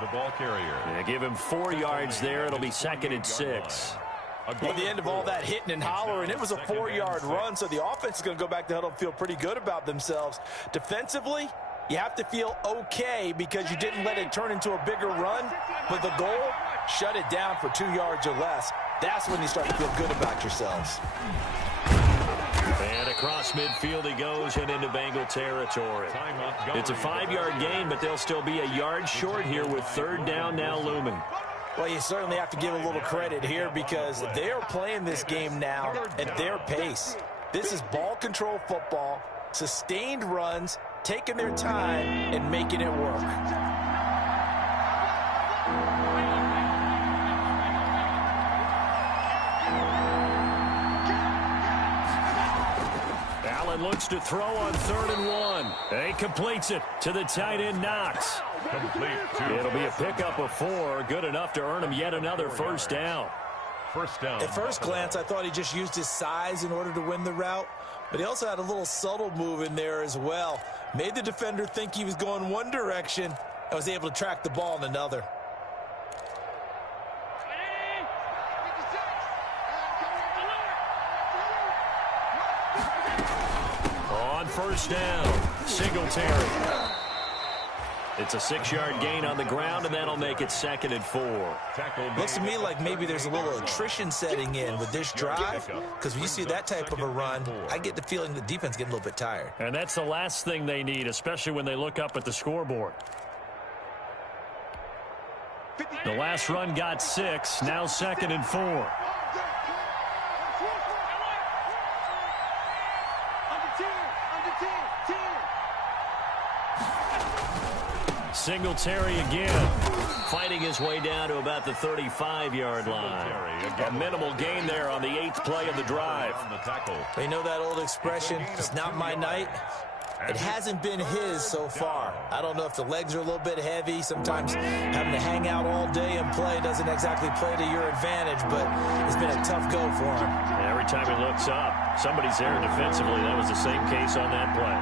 The ball carrier. Yeah, give him 4 yards there. It'll be second and 6. Well, the end of all that hitting and hollering, it was a 4-yard run, so the offense is going to go back to huddle and feel pretty good about themselves. Defensively, you have to feel okay because you didn't let it turn into a bigger run, but the goal, shut it down for 2 yards or less. That's when you start to feel good about yourselves. And across midfield he goes and into Bengal territory. It's a 5-yard gain, but they'll still be a yard short here with third down now looming. Well, you certainly have to give a little credit here because they are playing this game now at their pace. This is ball control football, sustained runs, taking their time and making it work. Allen looks to throw on 3rd and 1. He completes it to the tight end, Knox. It'll be a pickup of 4, good enough to earn him yet another first down. At first glance, I thought he just used his size in order to win the route, but he also had a little subtle move in there as well. Made the defender think he was going one direction and was able to track the ball in another. On first down, Singletary. It's a 6-yard gain on the ground, and that'll make it 2nd and 4. Looks to me like maybe there's a little attrition setting in with this drive, because when you see that type of a run, I get the feeling the defense getting a little bit tired. And that's the last thing they need, especially when they look up at the scoreboard. The last run got 6, now 2nd and 4. Singletary again, fighting his way down to about the 35-yard line. A minimal gain there on the 8th play of the drive. They know that old expression, it's not my night. It hasn't been his so far. I don't know if the legs are a little bit heavy. Sometimes having to hang out all day and play doesn't exactly play to your advantage, but it's been a tough go for him. Every time he looks up, somebody's there defensively. That was the same case on that play.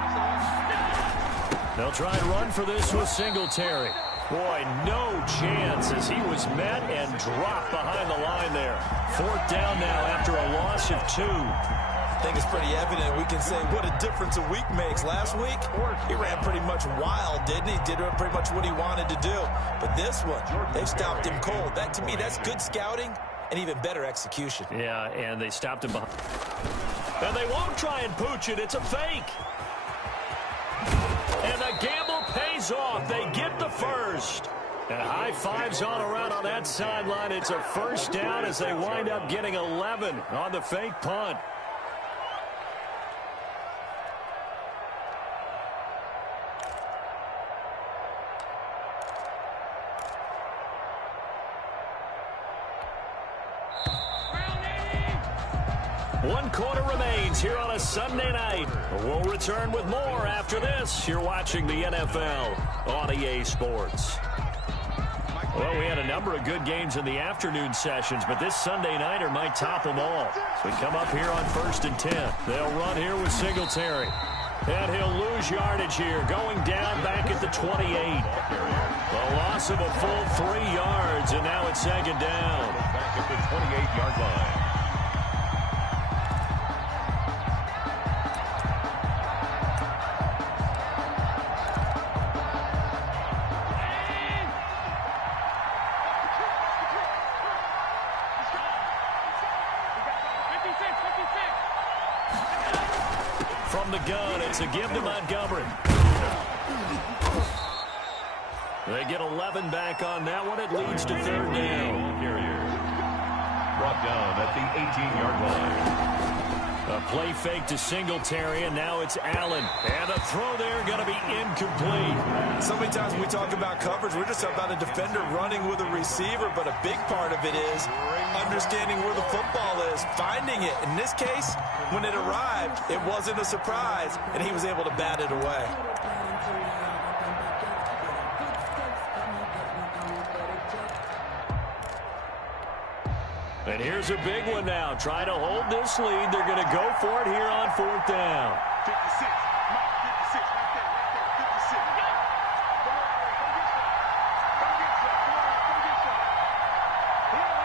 They'll try and run for this with Singletary. Boy, no chance as he was met and dropped behind the line there. 4th down now after a loss of 2. I think it's pretty evident. We can say what a difference a week makes. Last week, he ran pretty much wild, didn't he? Did pretty much what he wanted to do. But this one, they've stopped him cold. That, to me, that's good scouting and even better execution. Yeah, and they stopped him behind. And they won't try and pooch it. It's a fake. And the gamble pays off. They get the first. And high fives all around on that sideline. It's a first down as they wind up getting 11 on the fake punt. One quarter remains here on a Sunday night. We'll return with more after this. You're watching the NFL on EA Sports. Well, we had a number of good games in the afternoon sessions, but this Sunday nighter might top them all. So we come up here on 1st and 10. They'll run here with Singletary. And he'll lose yardage here, going down back at the 28. The loss of a full 3 yards, and now it's 2nd down. Back at the 28-yard line. From the gun, it's a give to Montgomery. They get 11 back on that one. It leads to 3rd down. Brought down at the 18-yard line. A play fake to Singletary, and now it's Allen. And the throw there going to be incomplete. So many times when we talk about coverage, we're just about a defender running with a receiver, but a big part of it is understanding where the football is, finding it. In this case, when it arrived, it wasn't a surprise, and he was able to bat it away. And here's a big one now. Trying to hold this lead. They're going to go for it here on 4th down. 56. Mike, 56. Right there. 56. Come on, come get some. Come get some. Come on, come get some. Here,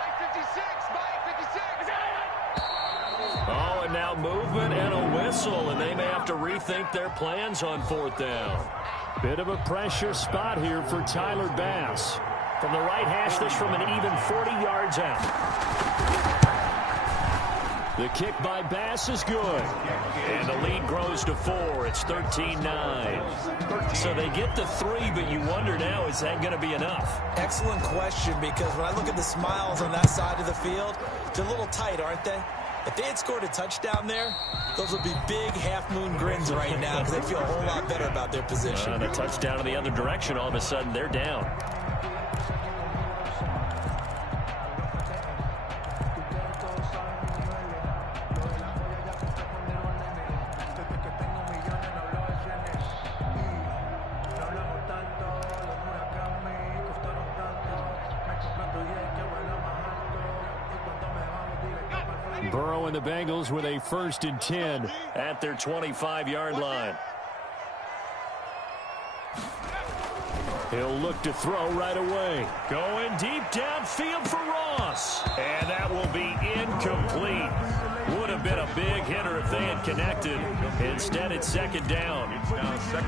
Mike, 56. Mike, 56. Oh, and now movement and a whistle, and they may have to rethink their plans on 4th down. Bit of a pressure spot here for Tyler Bass. From the right hash, this from an even 40 yards out. The kick by Bass is good. And the lead grows to 4. It's 13-9. So they get the 3, but you wonder now, is that going to be enough? Excellent question, because when I look at the smiles on that side of the field, they're a little tight, aren't they? If they had scored a touchdown there, those would be big half-moon grins right now because they feel a whole lot better about their position. And a touchdown in the other direction, all of a sudden they're down. Burrow and the Bengals with a 1st and 10 at their 25-yard line. He'll look to throw right away. Going deep downfield for Ross. And that will be incomplete. Would have been a big hitter if they had connected. Instead, it's 2nd down.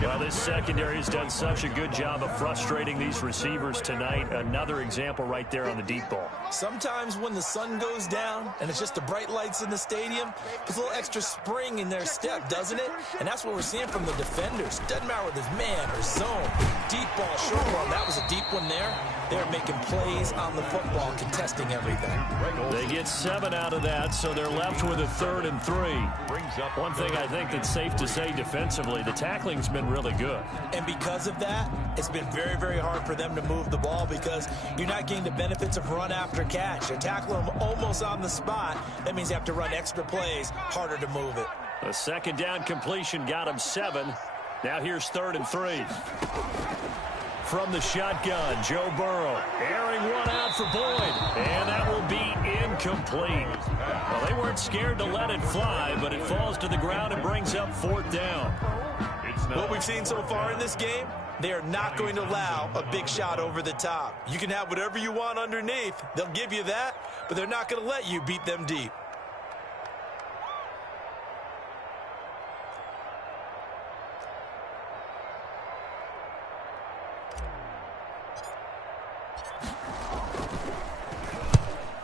Well, this secondary has done such a good job of frustrating these receivers tonight. Another example right there on the deep ball. Sometimes when the sun goes down and it's just the bright lights in the stadium, there's a little extra spring in their step, doesn't it? And that's what we're seeing from the defenders. Doesn't matter whether it's man or zone. Deep ball, short ball. That was a deep one there. They're making plays on the football, contesting everything. They get 7 out of that, so they're left with a 3rd and 3. One thing I think that's safe to say defensively, the tackling's been really good. And because of that, it's been very, very hard for them to move the ball because you're not getting the benefits of run after catch. They're tackling them almost on the spot. That means they have to run extra plays, harder to move it. A 2nd down completion got him 7. Now here's 3rd and 3. From the shotgun, Joe Burrow airing one out for Boyd, and that will be incomplete. Well, they weren't scared to let it fly, but it falls to the ground and brings up 4th down. What we've seen so far in this game, they are not going to allow a big shot over the top. You can have whatever you want underneath. They'll give you that, but they're not going to let you beat them deep.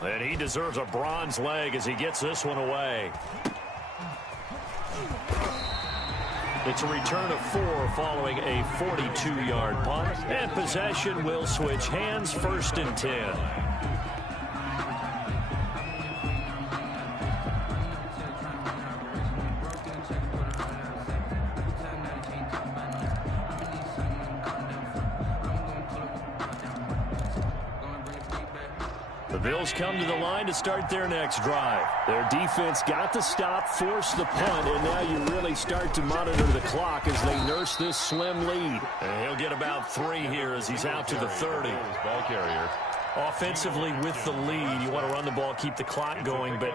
And he deserves a bronze leg as he gets this one away. It's a return of 4 following a 42-yard punt. And possession will switch hands, 1st and 10. The Bills come to the line to start their next drive. Their defense got the stop, forced the punt, and now you really start to monitor the clock as they nurse this slim lead. And he'll get about 3 here as he's out to the 30. Ball carrier. Offensively with the lead, you want to run the ball, keep the clock going, but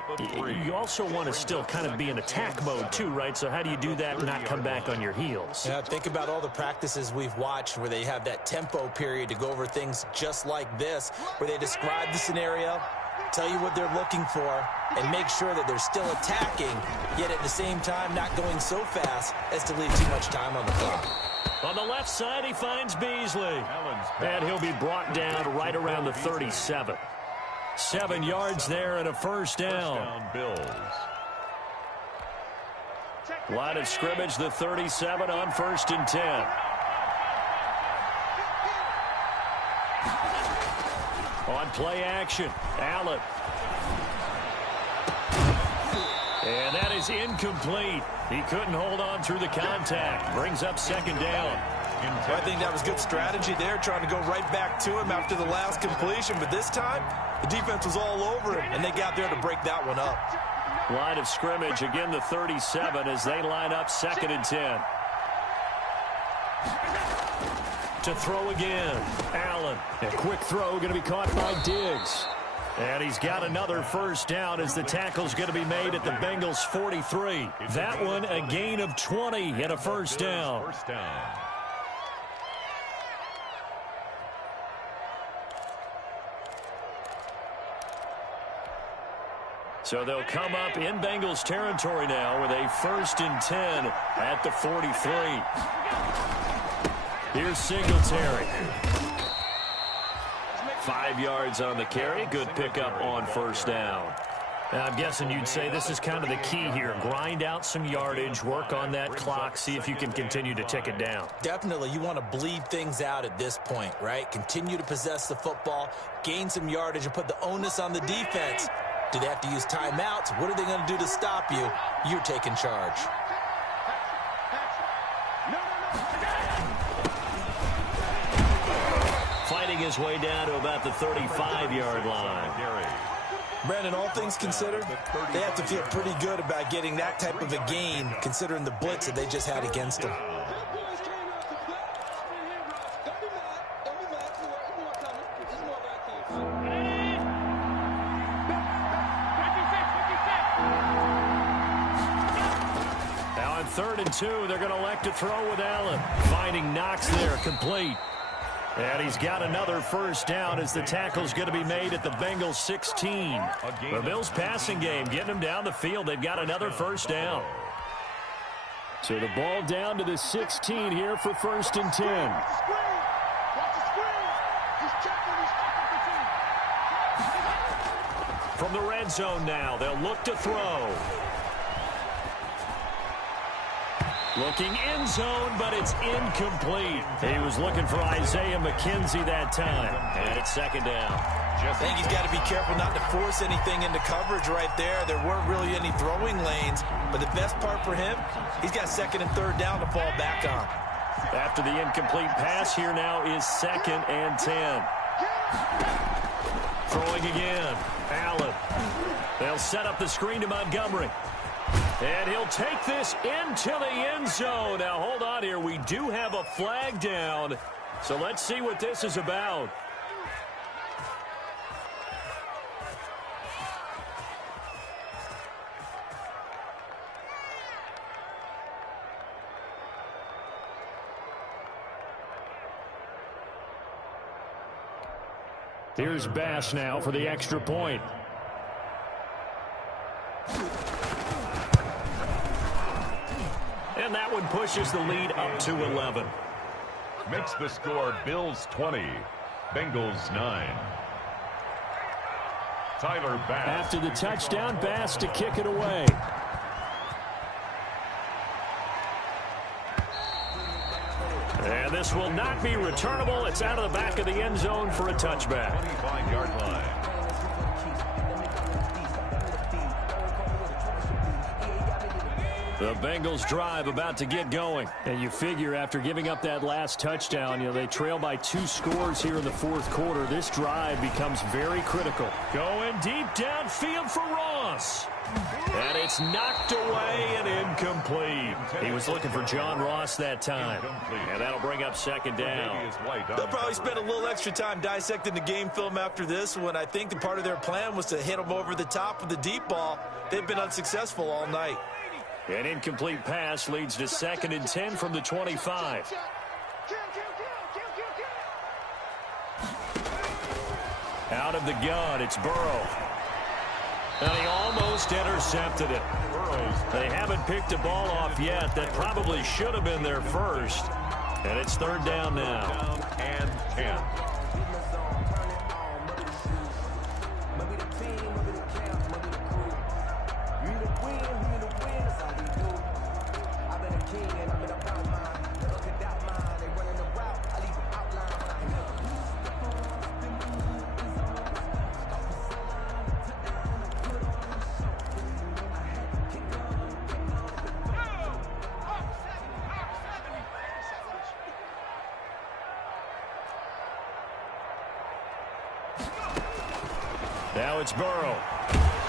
you also want to still kind of be in attack mode too, right? So how do you do that and not come back on your heels? Yeah, think about all the practices we've watched where they have that tempo period to go over things just like this, where they describe the scenario, tell you what they're looking for, and make sure that they're still attacking, yet at the same time not going so fast as to leave too much time on the clock. On the left side, he finds Beasley. And he'll be brought down right around the 37. 7 yards there and a first down. Bills. Line of scrimmage, the 37 on 1st and 10. On play action, Allen. And that is incomplete. He couldn't hold on through the contact. Brings up 2nd down. I think that was good strategy there, trying to go right back to him after the last completion. But this time, the defense was all over him, and they got there to break that one up. Line of scrimmage, again the 37 as they line up 2nd and 10. To throw again, Allen. A quick throw going to be caught by Diggs. And he's got another first down as the tackle's going to be made at the Bengals 43. That one a gain of 20 and a first down. So they'll come up in Bengals territory now with a 1st and 10 at the 43. Here's Singletary. 5 yards on the carry. Good pickup on first down. Now, I'm guessing you'd say this is kind of the key here. Grind out some yardage, work on that clock, see if you can continue to tick it down. Definitely, you want to bleed things out at this point, right? Continue to possess the football, gain some yardage, and put the onus on the defense. Do they have to use timeouts? What are they going to do to stop you? You're taking charge. Fighting his way down to about the 35-yard line. Brandon, all things considered, they have to feel pretty good about getting that type of a gain, considering the blitz that they just had against them. Now on 3rd and 2, they're going to elect to throw with Allen. Finding Knox there, complete. And he's got another first down as the tackle's going to be made at the Bengals 16. The Bills passing game getting them down the field. They've got another first down. So the ball down to the 16 here for 1st and 10. From the red zone now, they'll look to throw. Looking end zone, but it's incomplete. He was looking for Isaiah McKenzie that time. And it's 2nd down. I think he's got to be careful not to force anything into coverage right there. There weren't really any throwing lanes. But the best part for him, he's got 2nd and 3rd down to fall back on. After the incomplete pass, here now is 2nd and 10. Throwing again. Allen. They'll set up the screen to Montgomery. And he'll take this into the end zone. Now, hold on here. We do have a flag down. So let's see what this is about. Here's Bass now for the extra point. And that one pushes the lead up to 11. Makes the score Bills 20, Bengals 9. Tyler Bass. After the touchdown, Bass to kick it away. And this will not be returnable. It's out of the back of the end zone for a touchback. 25-yard line. The Bengals drive about to get going. And you figure after giving up that last touchdown, they trail by 2 scores here in the fourth quarter. This drive becomes very critical. Going deep downfield for Ross. And it's knocked away and incomplete. He was looking for John Ross that time. And that'll bring up second down. They'll probably spend a little extra time dissecting the game film after this one. I think the part of their plan was to hit them over the top with the deep ball. They've been unsuccessful all night. An incomplete pass leads to 2nd and 10 from the 25. Out of the gun, it's Burrow. And he almost intercepted it. They haven't picked a ball off yet. That probably should have been their first. And it's 3rd down now. Down and 10. Now it's Burrow.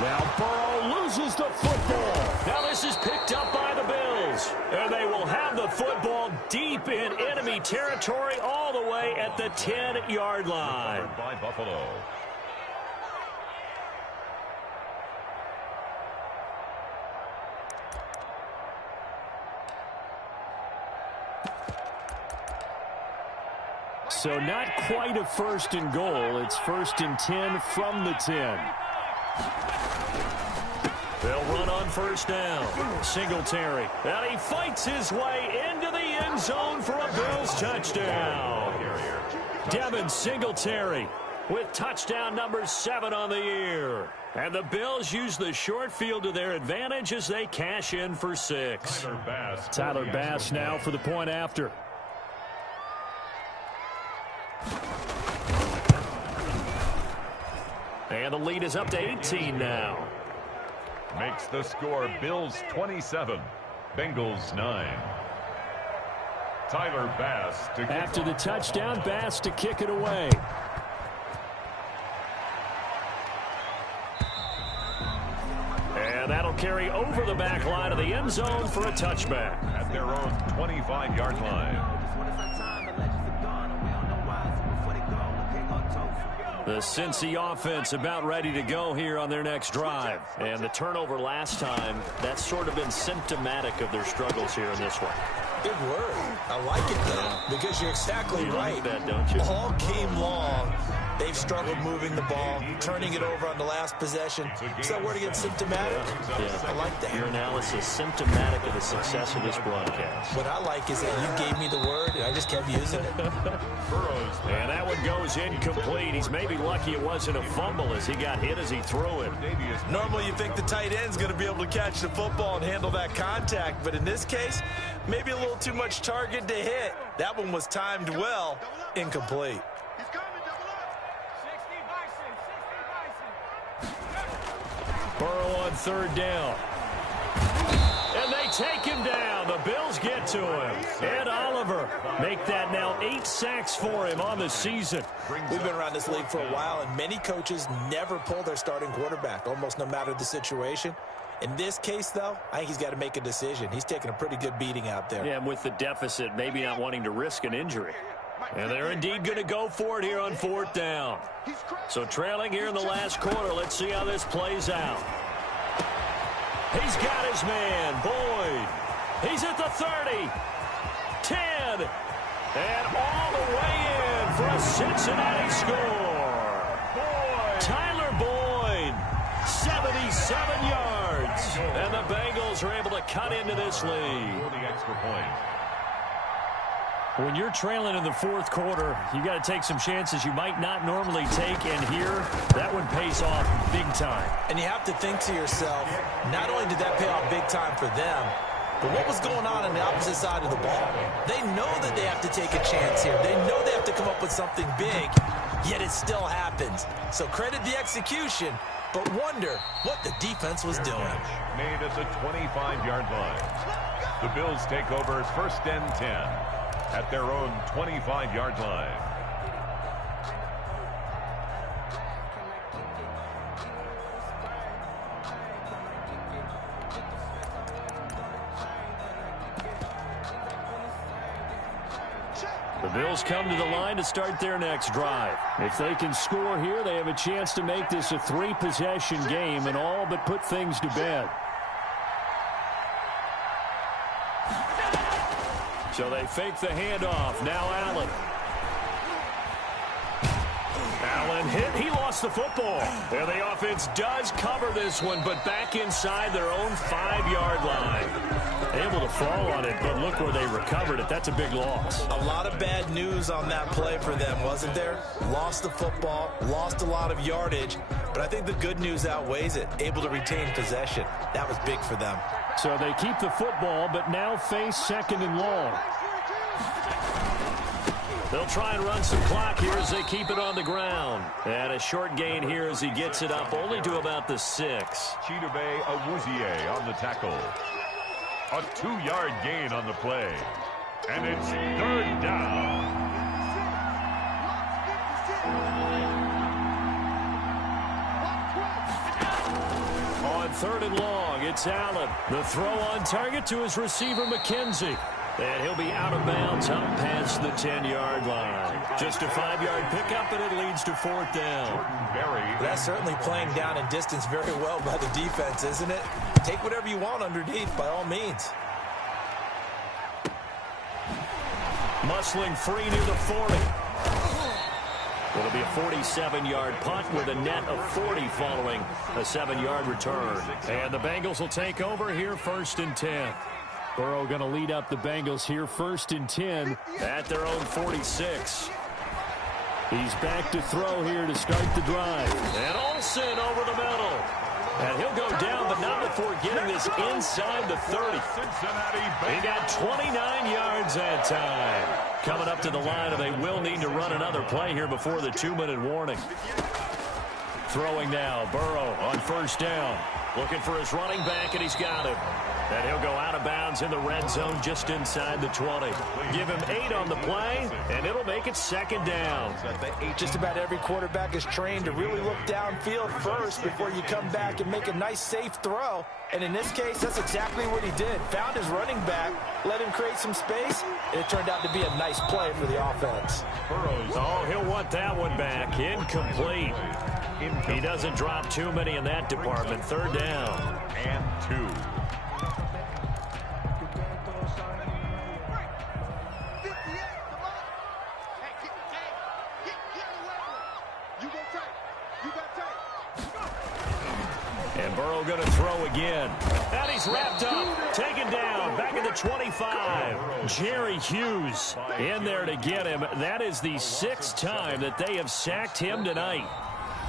Now Burrow loses the football. Now this is picked up by the Bills. And they will have the football deep in enemy territory all the way at the 10-yard line. By Buffalo. So not quite a 1st and goal. It's 1st and 10 from the 10. They'll run on 1st down. Singletary. And he fights his way into the end zone for a Bills touchdown. Devin Singletary with touchdown number 7 on the year. And the Bills use the short field to their advantage as they cash in for 6. Tyler Bass now for the point after. And the lead is up to 18 now. Makes the score Bills 27, Bengals 9. Tyler Bass to after the touchdown, Bass to kick it away. And that'll carry over the back line of the end zone for a touchback. At their own 25-yard line. The Cincy offense about ready to go here on their next drive. And the turnover last time, that's sort of been symptomatic of their struggles here in this one. Good word. I like it, though, because you're exactly right. Like that, don't you? All game long, they've struggled moving the ball, turning it over on the last possession. Is that word again, symptomatic? Yeah. I like that. Your analysis symptomatic of the success of this broadcast. What I like is that you gave me the word, and I just kept using it. And that one goes incomplete. He's maybe lucky it wasn't a fumble as he got hit as he threw it. Normally you think the tight end's going to be able to catch the football and handle that contact, but in this case, maybe a little too much target to hit. That one was timed well, incomplete. Burrow on 3rd down. And they take him down. The Bills get to him. Ed Oliver make that now 8 sacks for him on the season. We've been around this league for a while, and many coaches never pull their starting quarterback, almost no matter the situation. In this case, though, I think he's got to make a decision. He's taking a pretty good beating out there. Yeah, and with the deficit, maybe not wanting to risk an injury. And they're indeed going to go for it here on 4th down. So trailing here in the last quarter, let's see how this plays out. He's got his man, Boyd. He's at the 30, 10, and all the way in for a Cincinnati score. Tyler Boyd, 77 yards. And the Bengals are able to cut into this lead. For the extra point. When you're trailing in the 4th quarter, you got to take some chances you might not normally take, and here, that one pays off big time. And you have to think to yourself, not only did that pay off big time for them, but what was going on the opposite side of the ball? They know that they have to take a chance here. They know they have to come up with something big. yet it still happens. So credit the execution, but wonder what the defense was doing. Made at the 25-yard line. The Bills take over first and 10 at their own 25-yard line. The Bills come to the line to start their next drive. If they can score here, they have a chance to make this a 3-possession game and all but put things to bed. So they fake the handoff. Now Allen. Allen hit. He lost the football. And the offense does cover this one, but back inside their own 5-yard line. Able to fall on it, but look where they recovered it. That's a big loss. A lot of bad news on that play for them, wasn't there? Lost the football, lost a lot of yardage, but I think the good news outweighs it. Able to retain possession. That was big for them. So they keep the football, but now face 2nd and long. They'll try and run some clock here as they keep it on the ground. And a short gain here as he gets it up only to about the 6. Chidobe Awuzie on the tackle. A 2-yard gain on the play. And it's 3rd down. On 3rd and long, it's Allen. The throw on target to his receiver, McKenzie. And he'll be out of bounds up past the 10-yard line. Just a 5-yard pickup, and it leads to 4th down. That's certainly playing down in distance very well by the defense, isn't it? Take whatever you want underneath, by all means. Muscling free near the 40. It'll be a 47-yard punt with a net of 40 following a 7-yard return. And the Bengals will take over here 1st and 10. Burrow going to lead up the Bengals here 1st and 10 at their own 46. He's back to throw here to start the drive. And Olsen over the middle. And he'll go down, but not before getting this inside the 30. He got 29 yards that time. Coming up to the line, and they will need to run another play here before the 2-minute warning. Throwing now, Burrow on 1st down. Looking for his running back, and he's got him. And he'll go out of bounds in the red zone just inside the 20. Give him 8 on the play, and it'll make it 2nd down. Just about every quarterback is trained to really look downfield first before you come back and make a nice, safe throw. And in this case, that's exactly what he did. Found his running back, let him create some space, and it turned out to be a nice play for the offense. Oh, he'll want that one back. Incomplete. He doesn't drop too many in that department. 3rd down. And 2. And Burrow going to throw again. And he's wrapped up, taken down, back at the 25. Jerry Hughes in there to get him. That is the 6th time that they have sacked him tonight.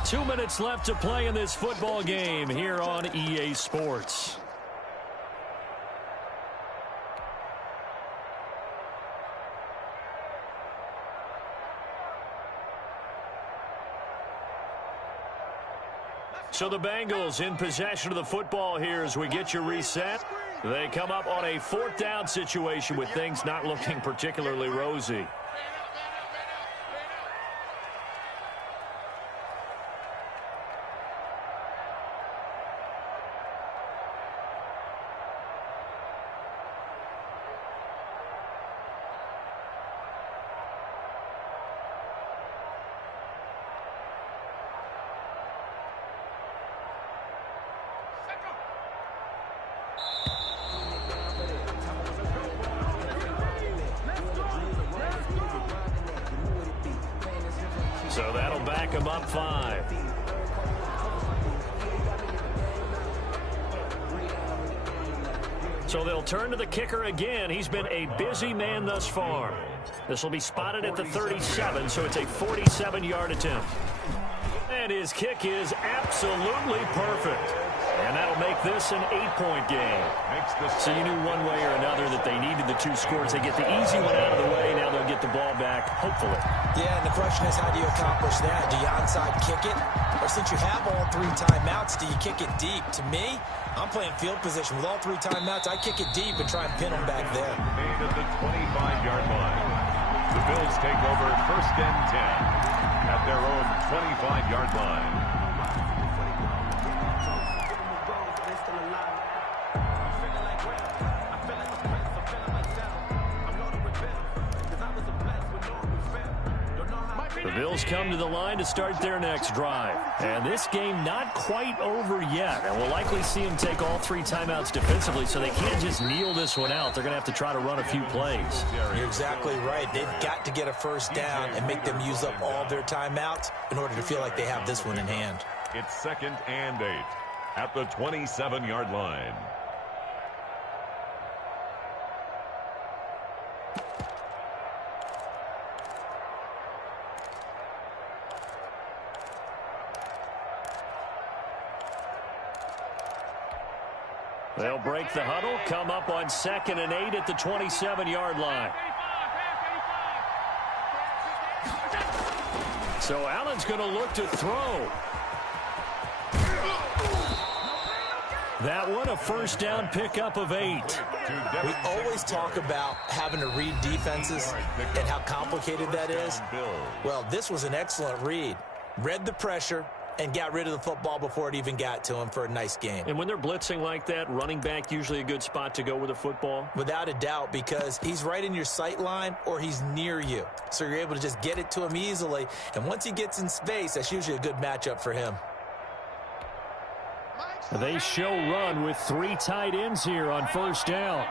2 minutes left to play in this football game here on EA Sports. So the Bengals in possession of the football here as we get you reset. They come up on a 4th down situation with things not looking particularly rosy. So that'll back him up 5. So they'll turn to the kicker again. He's been a busy man thus far. This will be spotted at the 37, so it's a 47-yard attempt. And his kick is absolutely perfect. And that'll make this an 8-point game. So you knew one way or another that they needed the 2 scores. They get the easy one out of the way. Now they'll get the ball back, hopefully. Yeah, and the question is, how do you accomplish that? Do you onside kick it? Or since you have all 3 timeouts, do you kick it deep? To me, I'm playing field position. With all 3 timeouts, I kick it deep and try and pin them back there. Made at the 25-yard line. The Bills take over first and 10 at their own 25-yard line. The Bills come to the line to start their next drive. And this game not quite over yet. And we'll likely see them take all 3 timeouts defensively, so they can't just kneel this one out. They're going to have to try to run a few plays. You're exactly right. They've got to get a first down and make them use up all their timeouts in order to feel like they have this one in hand. It's 2nd and 8 at the 27-yard line. They'll break the huddle, come up on 2nd and 8 at the 27-yard line. So Allen's going to look to throw. That one, a first down pickup of 8. We always talk about having to read defenses and how complicated that is. Well, this was an excellent read. Read the pressure and got rid of the football before it even got to him for a nice game. And when they're blitzing like that, running back usually a good spot to go with the football? Without a doubt, because he's right in your sight line or he's near you. So you're able to just get it to him easily. And once he gets in space, that's usually a good matchup for him. They show run with 3 tight ends here on first down.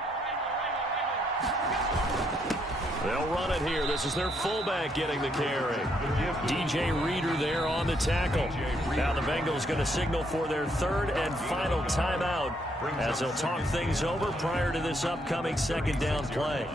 They'll run it here. This is their fullback getting the carry. DJ Reader there on the tackle. Now the Bengals going to signal for their 3rd and final timeout as they'll talk things over prior to this upcoming 2nd down play.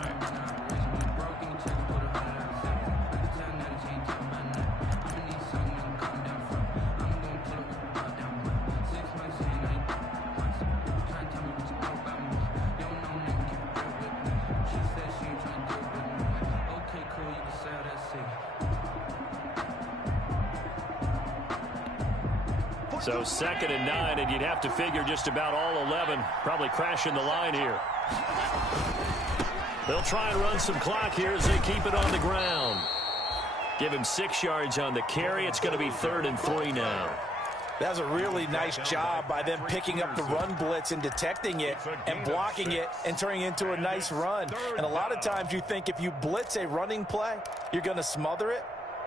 So 2nd and 9, and you'd have to figure just about all 11 probably crashing the line here. They'll try and run some clock here as they keep it on the ground. Give him 6 yards on the carry. It's going to be 3rd and 3 now. That was a really nice job by them picking up the run blitz and detecting it and blocking it and turning it into a nice run. And a lot of times you think if you blitz a running play, you're going to smother it.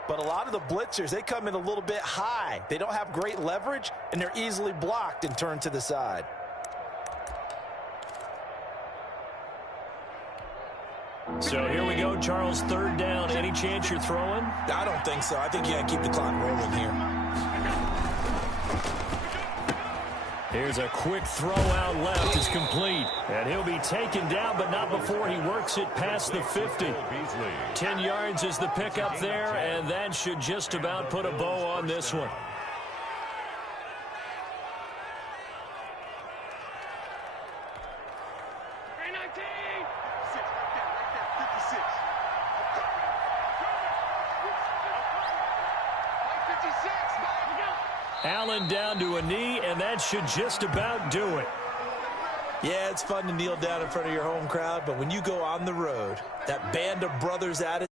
But a lot of the blitzers, they come in a little bit high. They don't have great leverage, and they're easily blocked and turned to the side. So here we go, Charles, 3rd down. Any chance you're throwing? I don't think so. I think you got to keep the clock rolling here. Here's a quick throw out left. It's complete. And he'll be taken down, but not before he works it past the 50. 10 yards is the pickup there, and that should just about put a bow on this one. Allen down to a knee, and that should just about do it. Yeah, it's fun to kneel down in front of your home crowd, but when you go on the road, that band of brothers attitude,